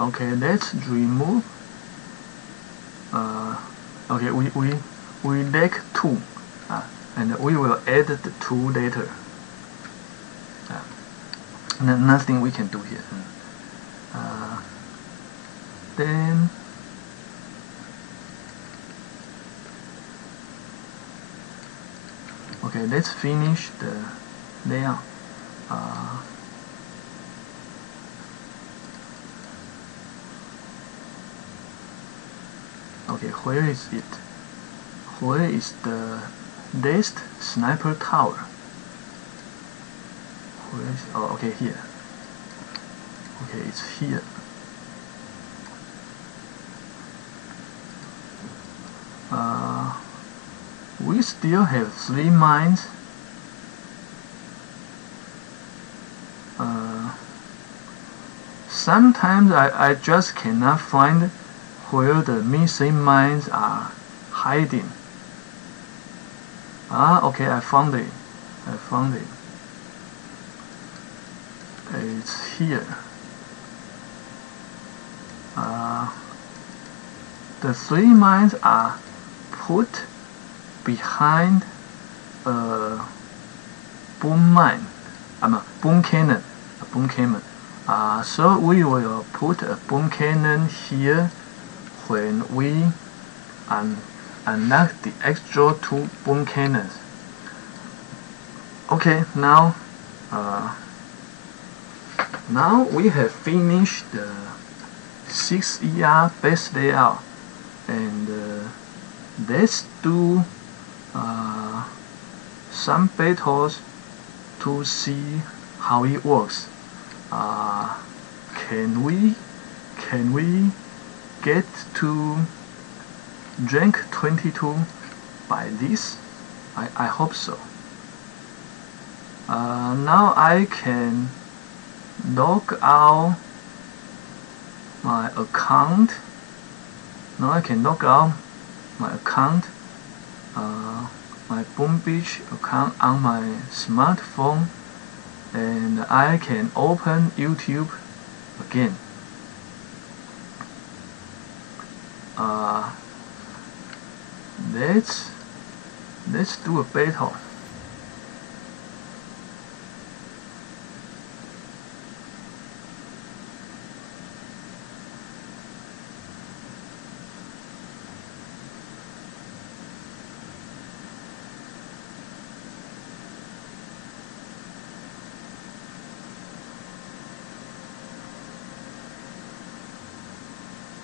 Okay, let's remove. Okay, we lack 2, and we will add the 2 later. Nothing we can do here. Then okay, let's finish the layout. Okay, where is it? Where is the next sniper tower? Where is? Oh, okay, here. Okay, it's here. We still have 3 mines. Sometimes I just cannot find where the missing mines are hiding. Okay, I found it. It's here. The 3 mines are put behind a boom mine. Boom cannon. A boom cannon. So we will put a boom cannon here when we unlock the extra 2 boom cannons. Okay, now we have finished the 6ER base layout, and let's do some battles to see how it works. Can we get to rank 22 by this? I hope so. Now I can log out my account. My Boom Beach account on my smartphone, and I can open YouTube again. Let's do a battle.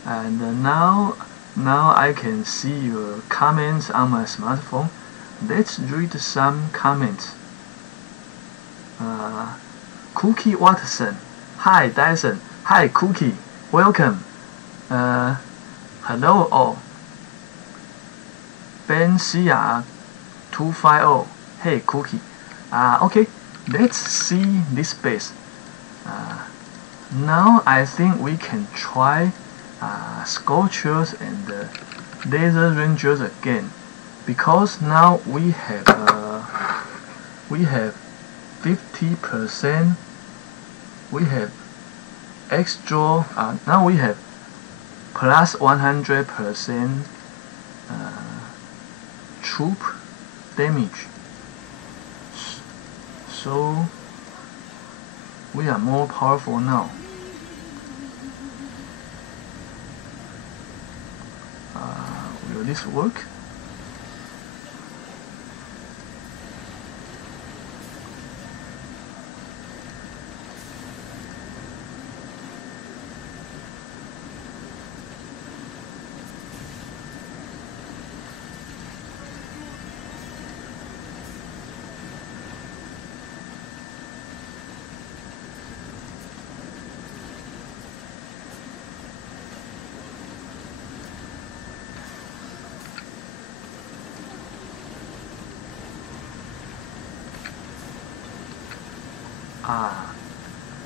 And now I can see your comments on my smartphone. Let's read some comments. Cookie Watson. Hi Dyson. Hi Cookie. Welcome. Hello all. Ben CR 250. Hey Cookie. Okay, let's see this base. Now I think we can try Scorchers and Laser Rangers again, because now we have 50%. We have extra. Now we have plus 100% troop damage. So we are more powerful now. Will this work?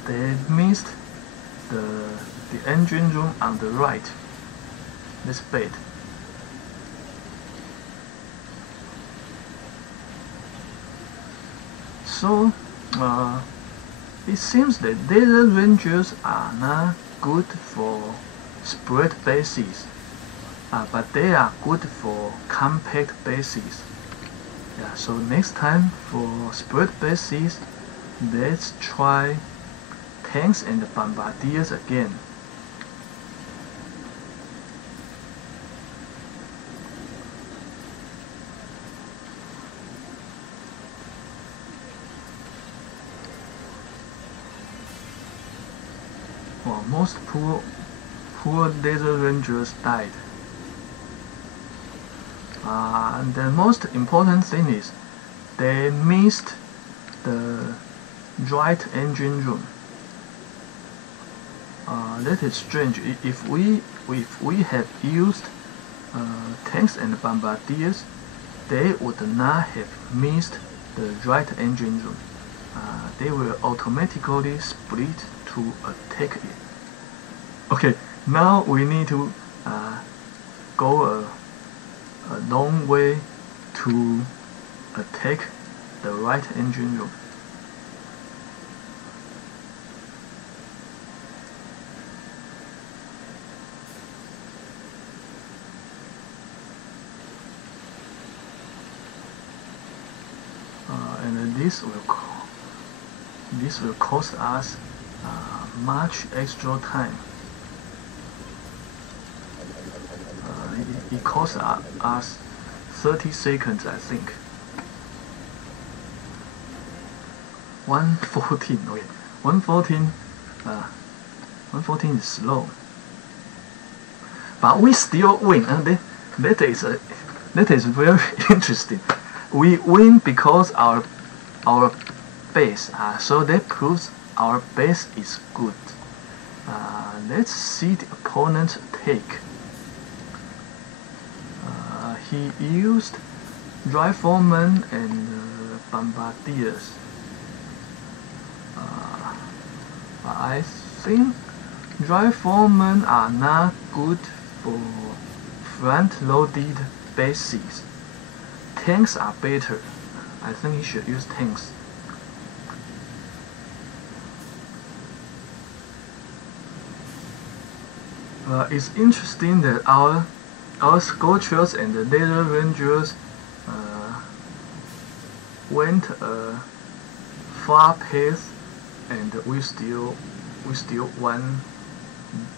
They missed the engine room on the right. That's bad. So it seems that data rangers are not good for spread bases, but they are good for compact bases. Yeah, so next time for spread bases, let's try tanks and bombardiers again. Well, most poor laser rangers died. And the most important thing is they missed the right engine room. That is strange. If we have used tanks and bombardiers, they would not have missed the right engine room. They will automatically split to attack it. Okay, now we need to go a long way to attack the right engine room. And this will cost us much extra time. It costs us 30 seconds, I think. 114. Okay, 114. 114 is slow, but we still win, and that is very interesting. We win because our base. So that proves our base is good. Let's see the opponent's take. He used riflemen and bombardiers. I think riflemen are not good for front-loaded bases. Tanks are better. I think he should use tanks. It's interesting that our Scorchers and the Laser Rangers went a far path, and we still won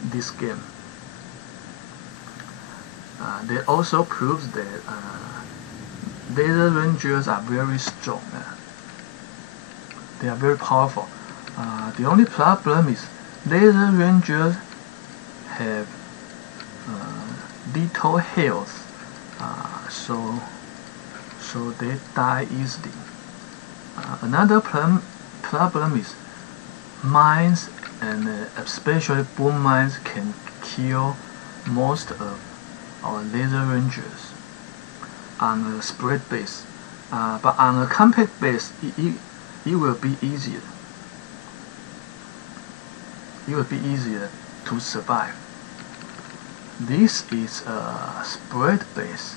this game. That also proves that Laser Rangers are very strong. They are very powerful. The only problem is Laser Rangers have little health, so they die easily. Another problem is mines, and especially boom mines can kill most of our Laser Rangers on a spread base, but on a compact base it will be easier. It will be easier to survive. This is a spread base.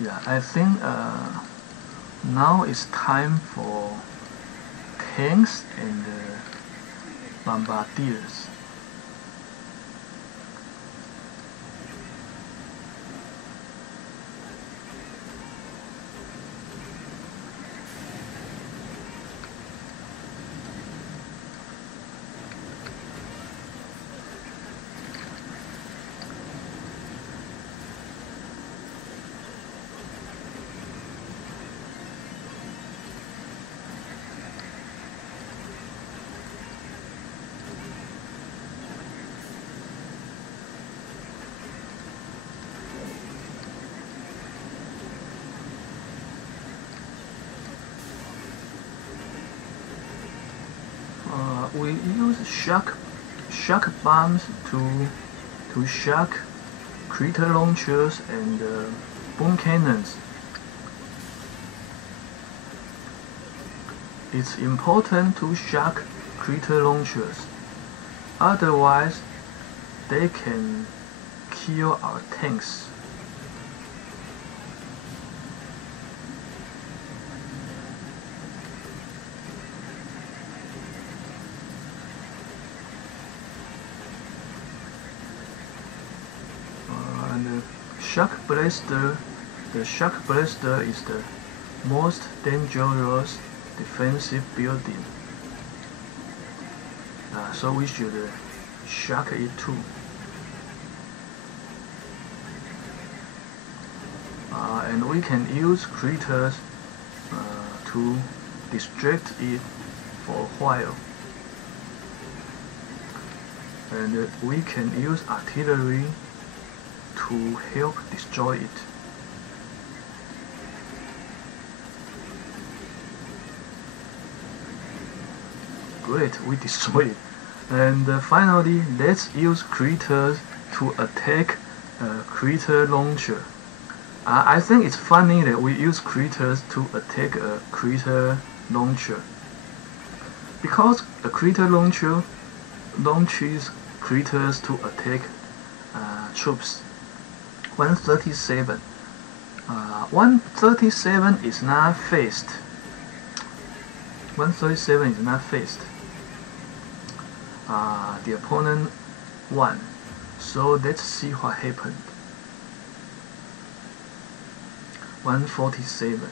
Yeah, I think now it's time for tanks and bombardiers. we use shock bombs to shock crater launchers and boom cannons. It's important to shock crater launchers, otherwise they can kill our tanks. The shock blaster is the most dangerous defensive building. So we should shock it too. And we can use craters to distract it for a while. And we can use artillery to help destroy it. Great, we destroy it. And finally, let's use craters to attack a crater launcher. I think it's funny that we use craters to attack a crater launcher, because a crater launcher launches craters to attack troops. 137. 137 is not phased. 137 is not phased. The opponent won. So let's see what happened. 147.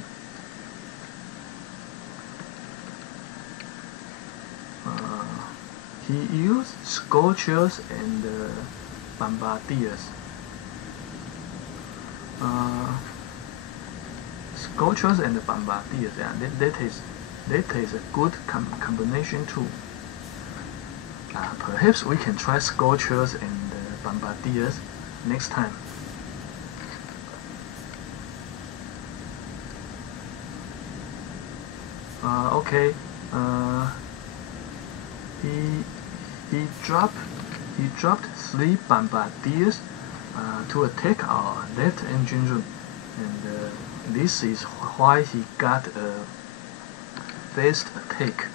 He used scorchers and bombardiers. Scorchers and bombardiers, yeah, that is a good combination too. Perhaps we can try scorchers and bombardiers next time. Okay. He dropped 3 bombardiers to attack our left engine room, and this is why he got a fast attack.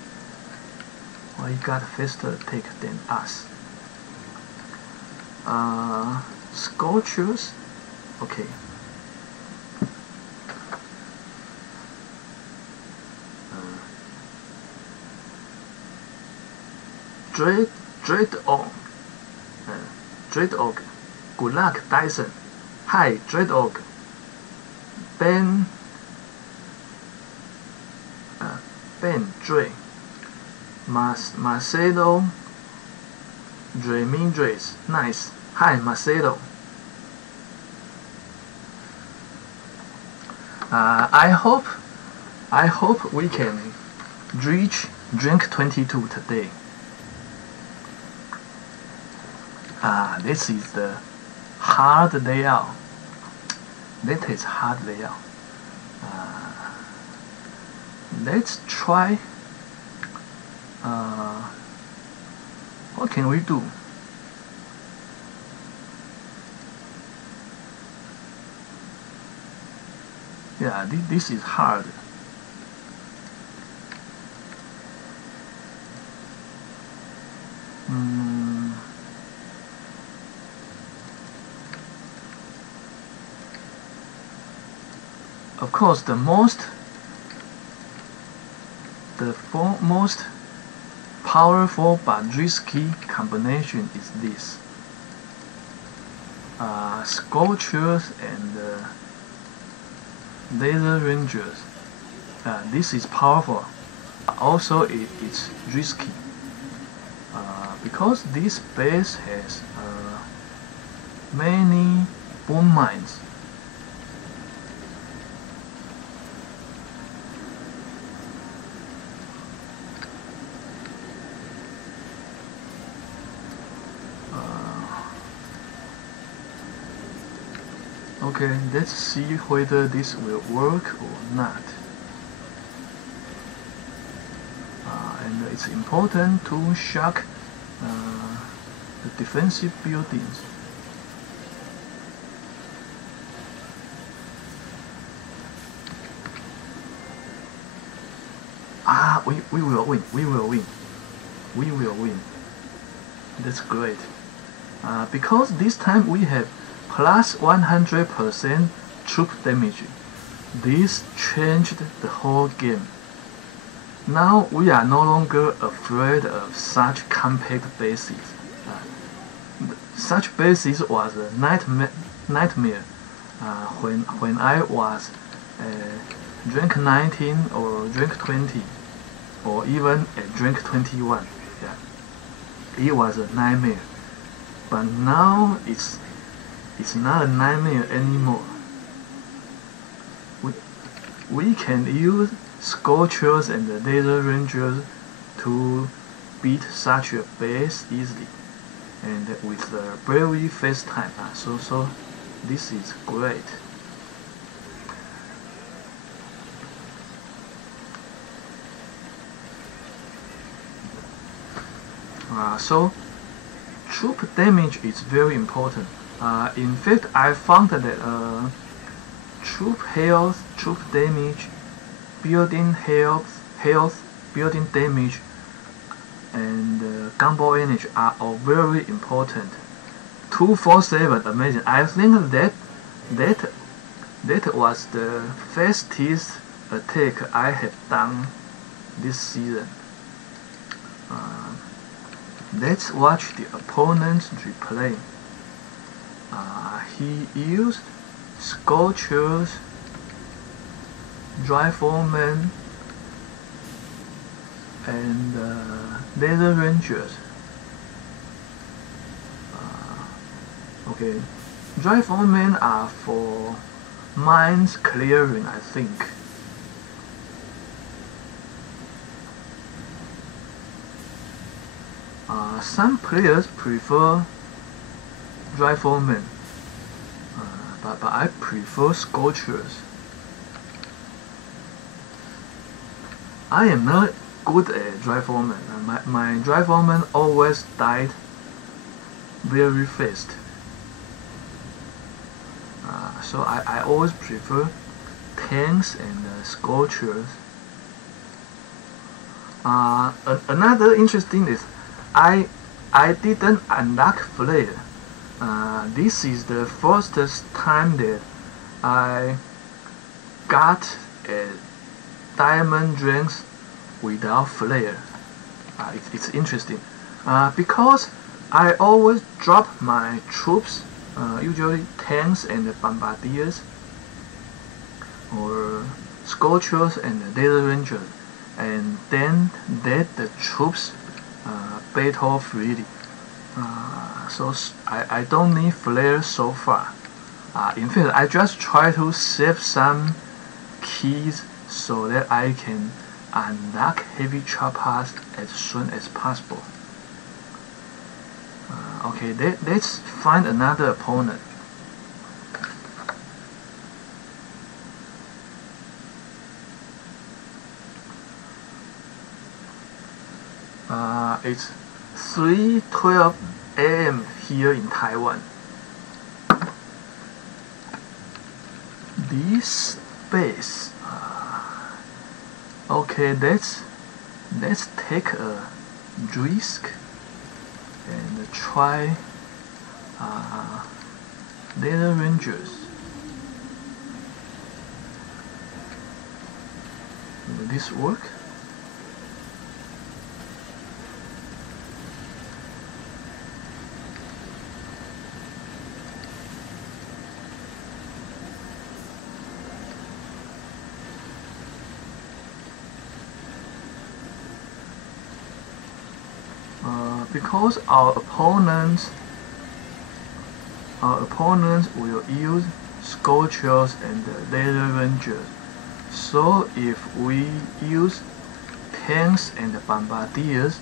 Why he got a faster attack than us. Scorchers, okay. Dreadog. Good luck, Dyson. Hi, Dreadog. Ben Dre. Marcelo Ramirez. Nice. Hi, Marcelo. I hope we can reach rank 22 today. This is the hard layout. That is hard layout. Let's try. What can we do? Yeah, this is hard. Of course, the most powerful but risky combination is this. Scorchers and laser rangers. This is powerful. Also, it's risky because this base has many bomb mines. Okay, let's see whether this will work or not. and it's important to shock the defensive buildings. We will win. We will win. We will win. That's great. Because this time we have plus 100% troop damage. This changed the whole game. Now we are no longer afraid of such compact bases. Such bases was a nightmare when I was rank 19 or rank 20 or even at rank 21. Yeah, it was a nightmare. But now it's not a nightmare anymore. We can use Scorchers and the Laser Rangers to beat such a base easily, and with the very fast time. So this is great. So troop damage is very important. In fact, I found that troop health, troop damage, building health, building damage, and gunboat energy are all very important. 247, amazing. I think that was the fastest attack I have done this season. Let's watch the opponent's replay. He used Scorchers, Riflemen, and Laser Rangers. Okay, Riflemen are for mines clearing, I think. Some players prefer Riflemen, but I prefer Scorchers. I am not good at Riflemen. My Riflemen always died very fast. So I always prefer tanks and Scorchers. Another interesting is I didn't unlock flare. This is the first time that I got a diamond ranks without flare. It's interesting because I always drop my troops, usually tanks and bombardiers, or Scorchers and Laser Rangers, and then let the troops battle freely. So I don't need flare so far. In fact, I just try to save some keys so that I can unlock heavy choppers as soon as possible. Okay, let's find another opponent. It's 3:12 a.m. here in Taiwan. This base. Okay, let's take a risk and try Laser Rangers. Will this work? Because our opponents will use Scorchers and Laser Rangers, so if we use tanks and bombardiers,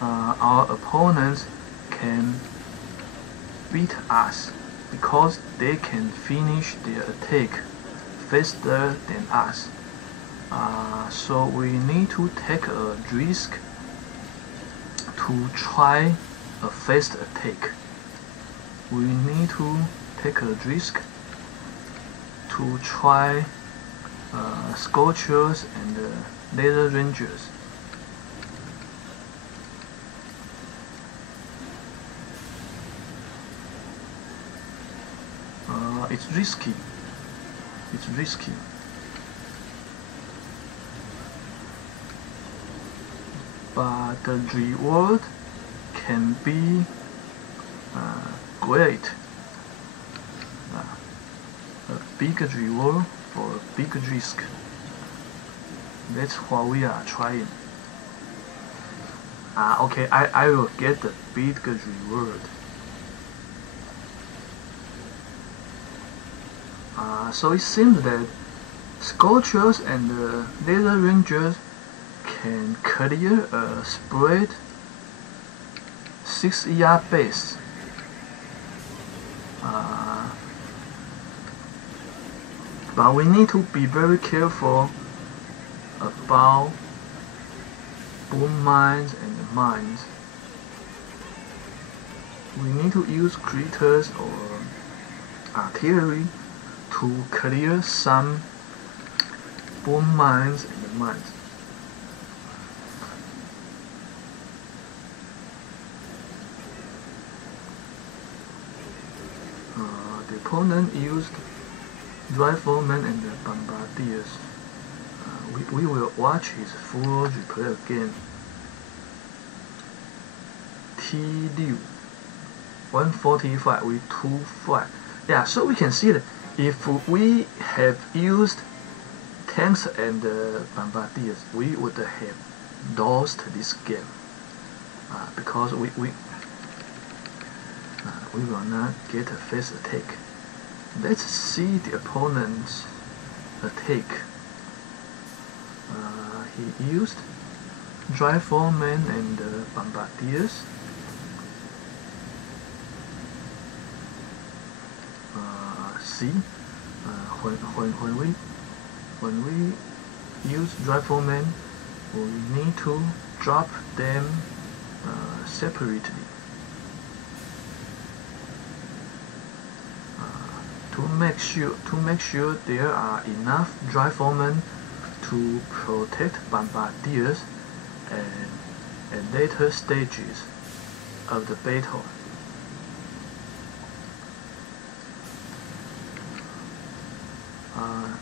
our opponents can beat us because they can finish their attack faster than us. So we need to take a risk to try a fast attack. We need to take a risk to try scorchers and laser rangers. It's risky. It's risky. But the reward can be great. A big reward for a big risk. That's what we are trying. Okay, I will get the big reward. So it seems that Scorchers and Laser Rangers can clear a spread 6-yard base. But we need to be very careful about boom mines and mines. We need to use critters or artillery to clear some boom mines and mines. The opponent used riflemen and bombardiers. We will watch his full replay again. T6 145 with 25. Yeah, so we can see that if we have used tanks and bombardiers, we would have lost this game because we will not get a fast attack. Let's see the opponent's attack. He used riflemen and bombardiers. See, when we use riflemen, we need to drop them separately to make sure there are enough riflemen to protect bombardiers at later stages of the battle.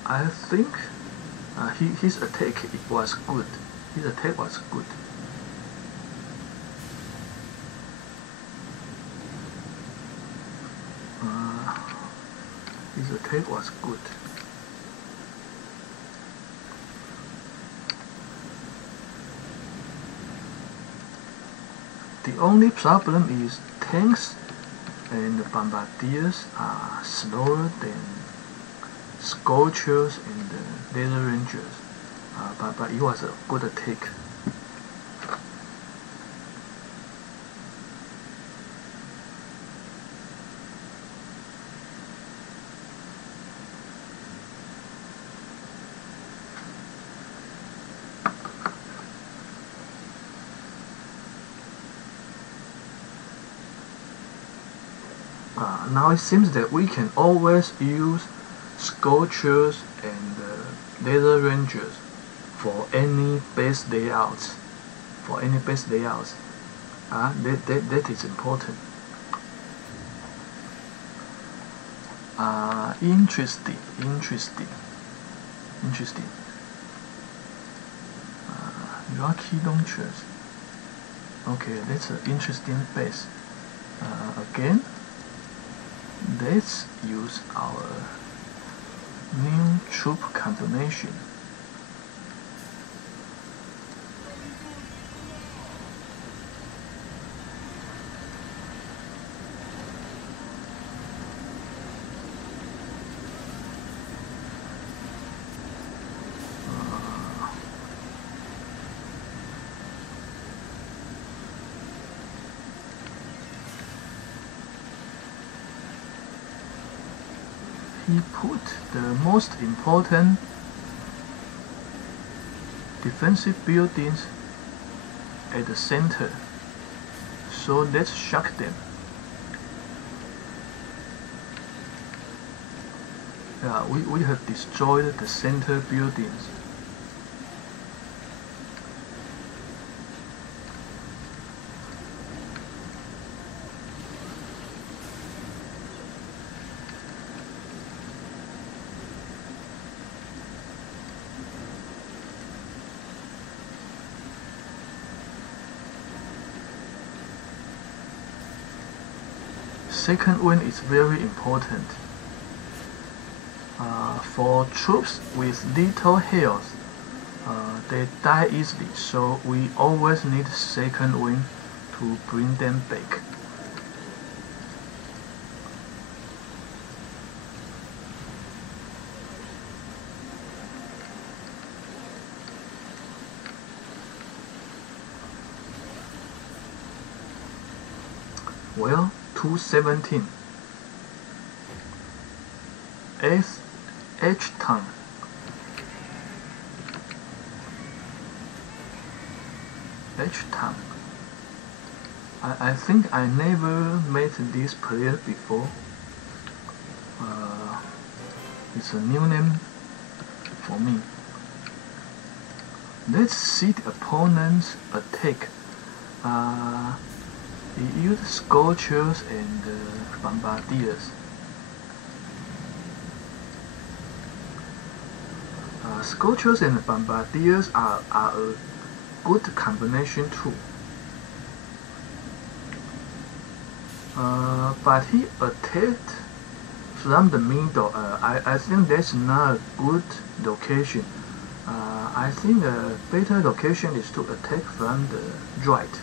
I think his attack was good. His attack was good. His attack was good. The only problem is tanks and bombardiers are slower than Scorchers and Laser Rangers, but it was a good attack. Now it seems that we can always use Scorchers and Laser Rangers for any base layouts. That is important. Interesting. Rocky launchers. Okay, that's an interesting base. Again, let's use our new troop combination. He put the most important defensive buildings at the center, so let's shock them. Yeah, we have destroyed the center buildings. Second wing is very important. For troops with little health, they die easily, so we always need second wing to bring them back. Well, 217. H-Town. H-Town. I think I never met this player before. It's a new name for me. Let's see the opponent's attack. He used scorchers and bombardiers. Scorchers and bombardiers are a good combination too. But he attacked from the middle. I think that's not a good location. I think a better location is to attack from the right.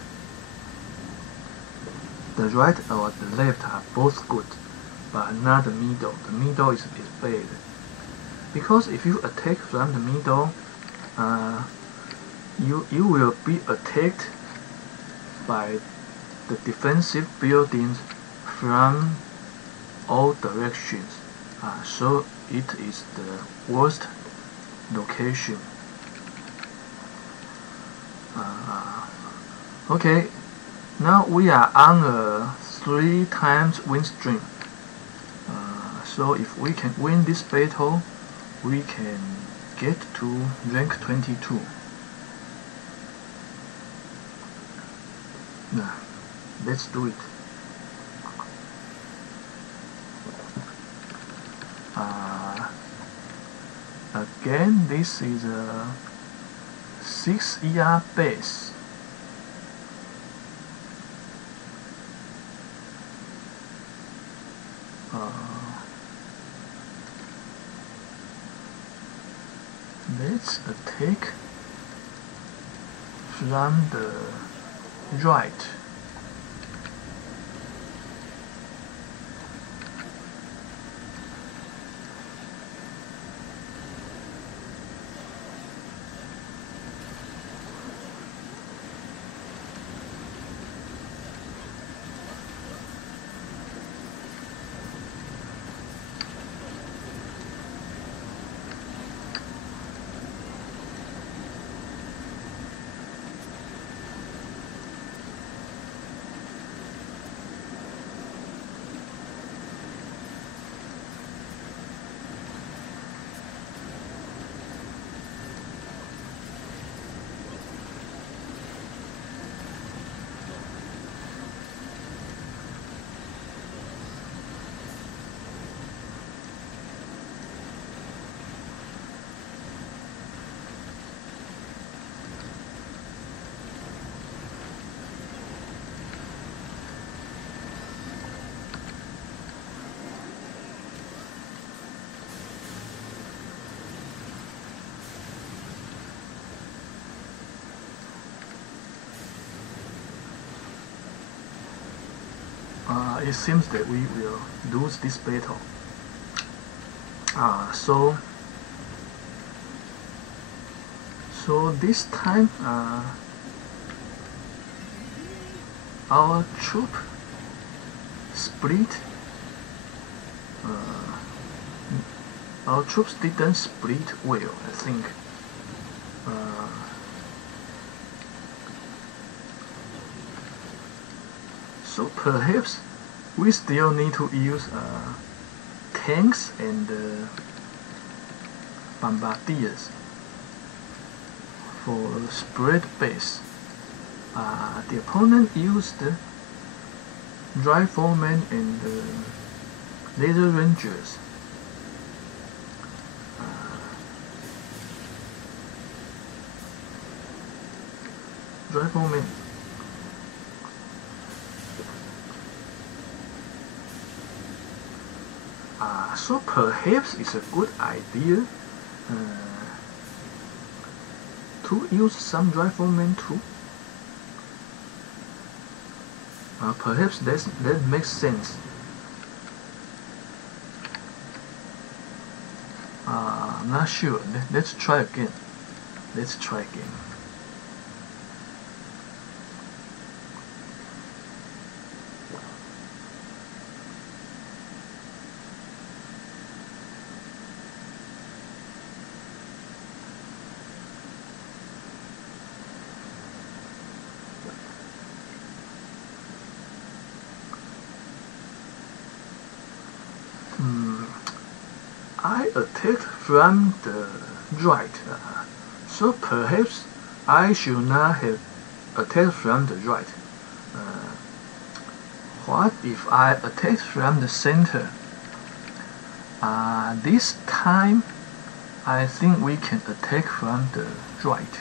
The right or the left are both good, but not the middle. The middle is bad. Because if you attack from the middle, you will be attacked by the defensive buildings from all directions. So it is the worst location. Okay, now we are on a 3 times win streak. So if we can win this battle, we can get to rank 22. Let's do it. Again, this is a 6 ER base. Let's attack from the right. It seems that we will lose this battle. So this time our troop split. Our troops didn't split well, I think. So perhaps we still need to use tanks and bombardiers for spread base. The opponent used riflemen and laser rangers. Riflemen. So perhaps it's a good idea to use some riflemen too. Perhaps that makes sense. I'm not sure. Let's try again. Let's try again. I attacked from the right, so perhaps I should not have attacked from the right. What if I attacked from the center? This time I think we can attack from the right.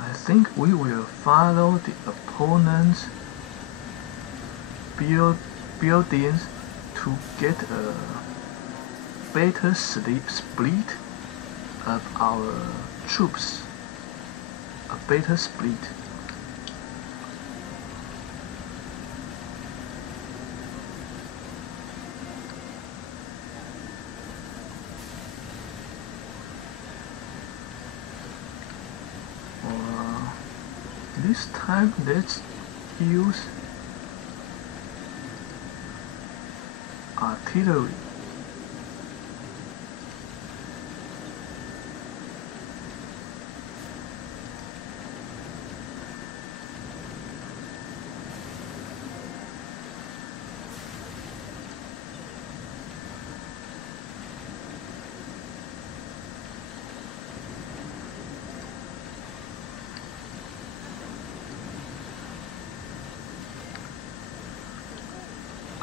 I think we will follow the opponent's buildings to get a better split of our troops. A better split. This time let's use artillery.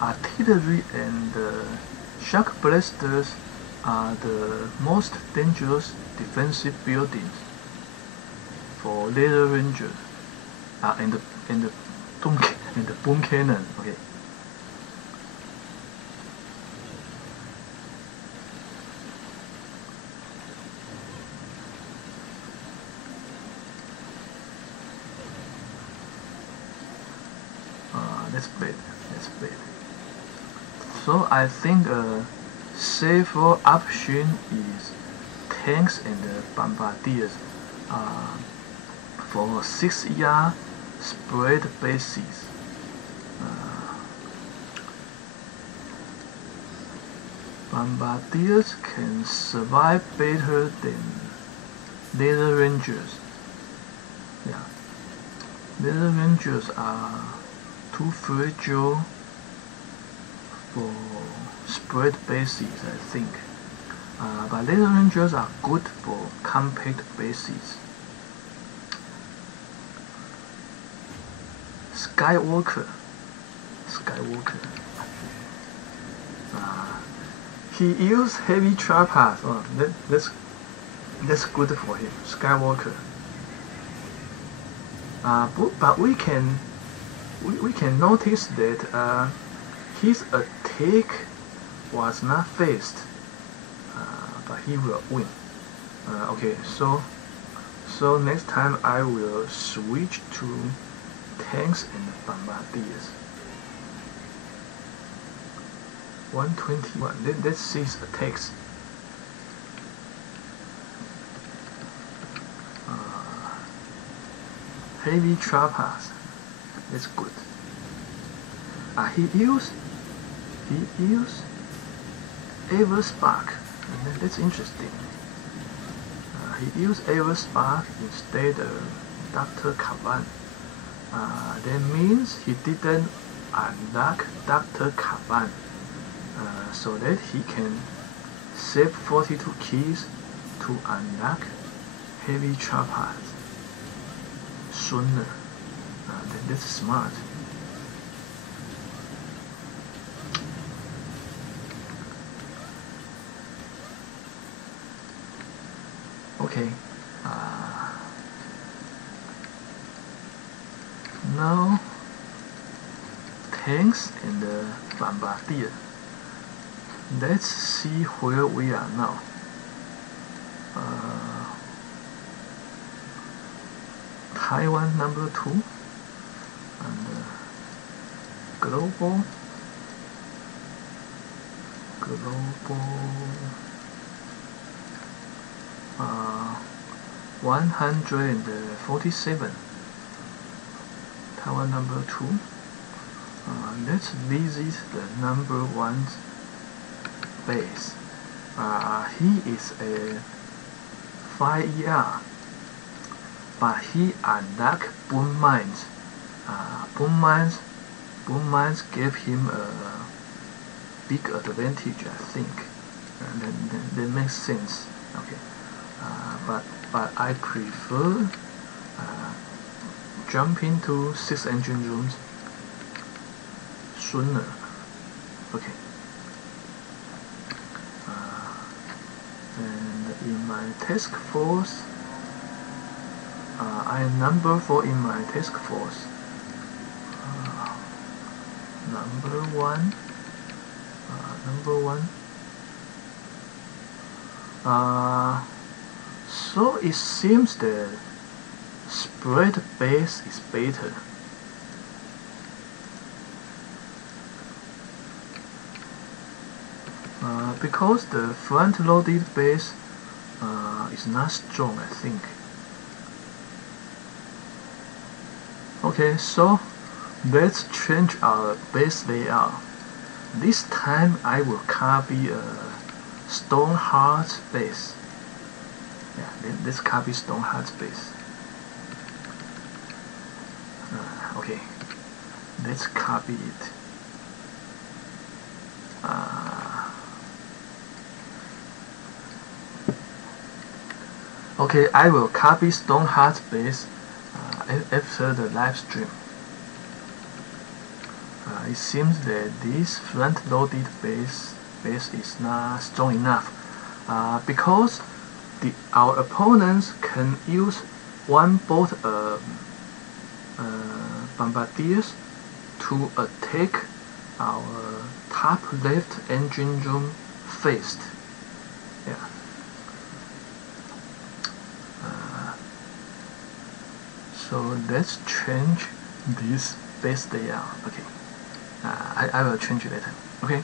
Artillery and shock blasters are the most dangerous defensive buildings for laser rangers and the boom cannon. Okay. That's bad. That's bad. So I think a safer option is tanks and bombardiers for 6-yard spread bases. Bombardiers can survive better than laser rangers. Yeah, laser rangers are too fragile for spread bases, I think. But laser rangers are good for compact bases. Skywalker. He used heavy trappers. Oh, that's good for him. Skywalker. But we can notice that his attack was not fast, but he will win. Okay, so next time I will switch to tanks and bombardiers. 121. Let's see his attacks. Heavy trappers. That's good. He used Everspark. That's interesting. He used Everspark instead of Dr. Caban. That means he didn't unlock Dr. Caban, so that he can save 42 keys to unlock heavy trappers sooner. That's smart. Okay. Now tanks and bombardier. Let's see where we are now. Taiwan number 2 and global 147. Taiwan number 2. Let's visit the number 1 base. He is a 5ER, but he unlocked boom mines. Boom mines gave him a big advantage, I think. That makes sense. Okay, but I prefer jumping to 6 engine rooms sooner. Okay. And in my task force, I am number 4 in my task force. Number 1. So it seems that spread base is better. Because the front-loaded base is not strong, I think. Okay, so let's change our base layout. This time I will copy a Stoneheart base. Yeah, let's copy Stoneheart base. Okay, let's copy it. Okay, I will copy Stoneheart base after the live stream. It seems that this front-loaded base is not strong enough because our opponents can use one boat bombardiers to attack our top left engine room first. Yeah. So let's change this base layout. Okay. I will change it later. Okay.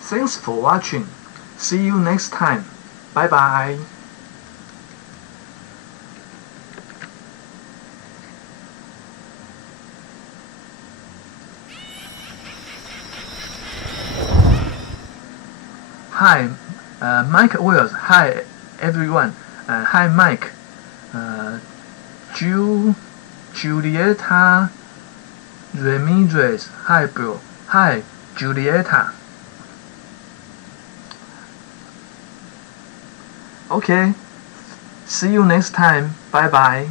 Thanks for watching. See you next time. Bye bye. Hi, Mike Wells. Hi, everyone. Hi, Mike. Julieta Ramirez. Hi, bro. Hi, Julieta. Okay. See you next time. Bye bye.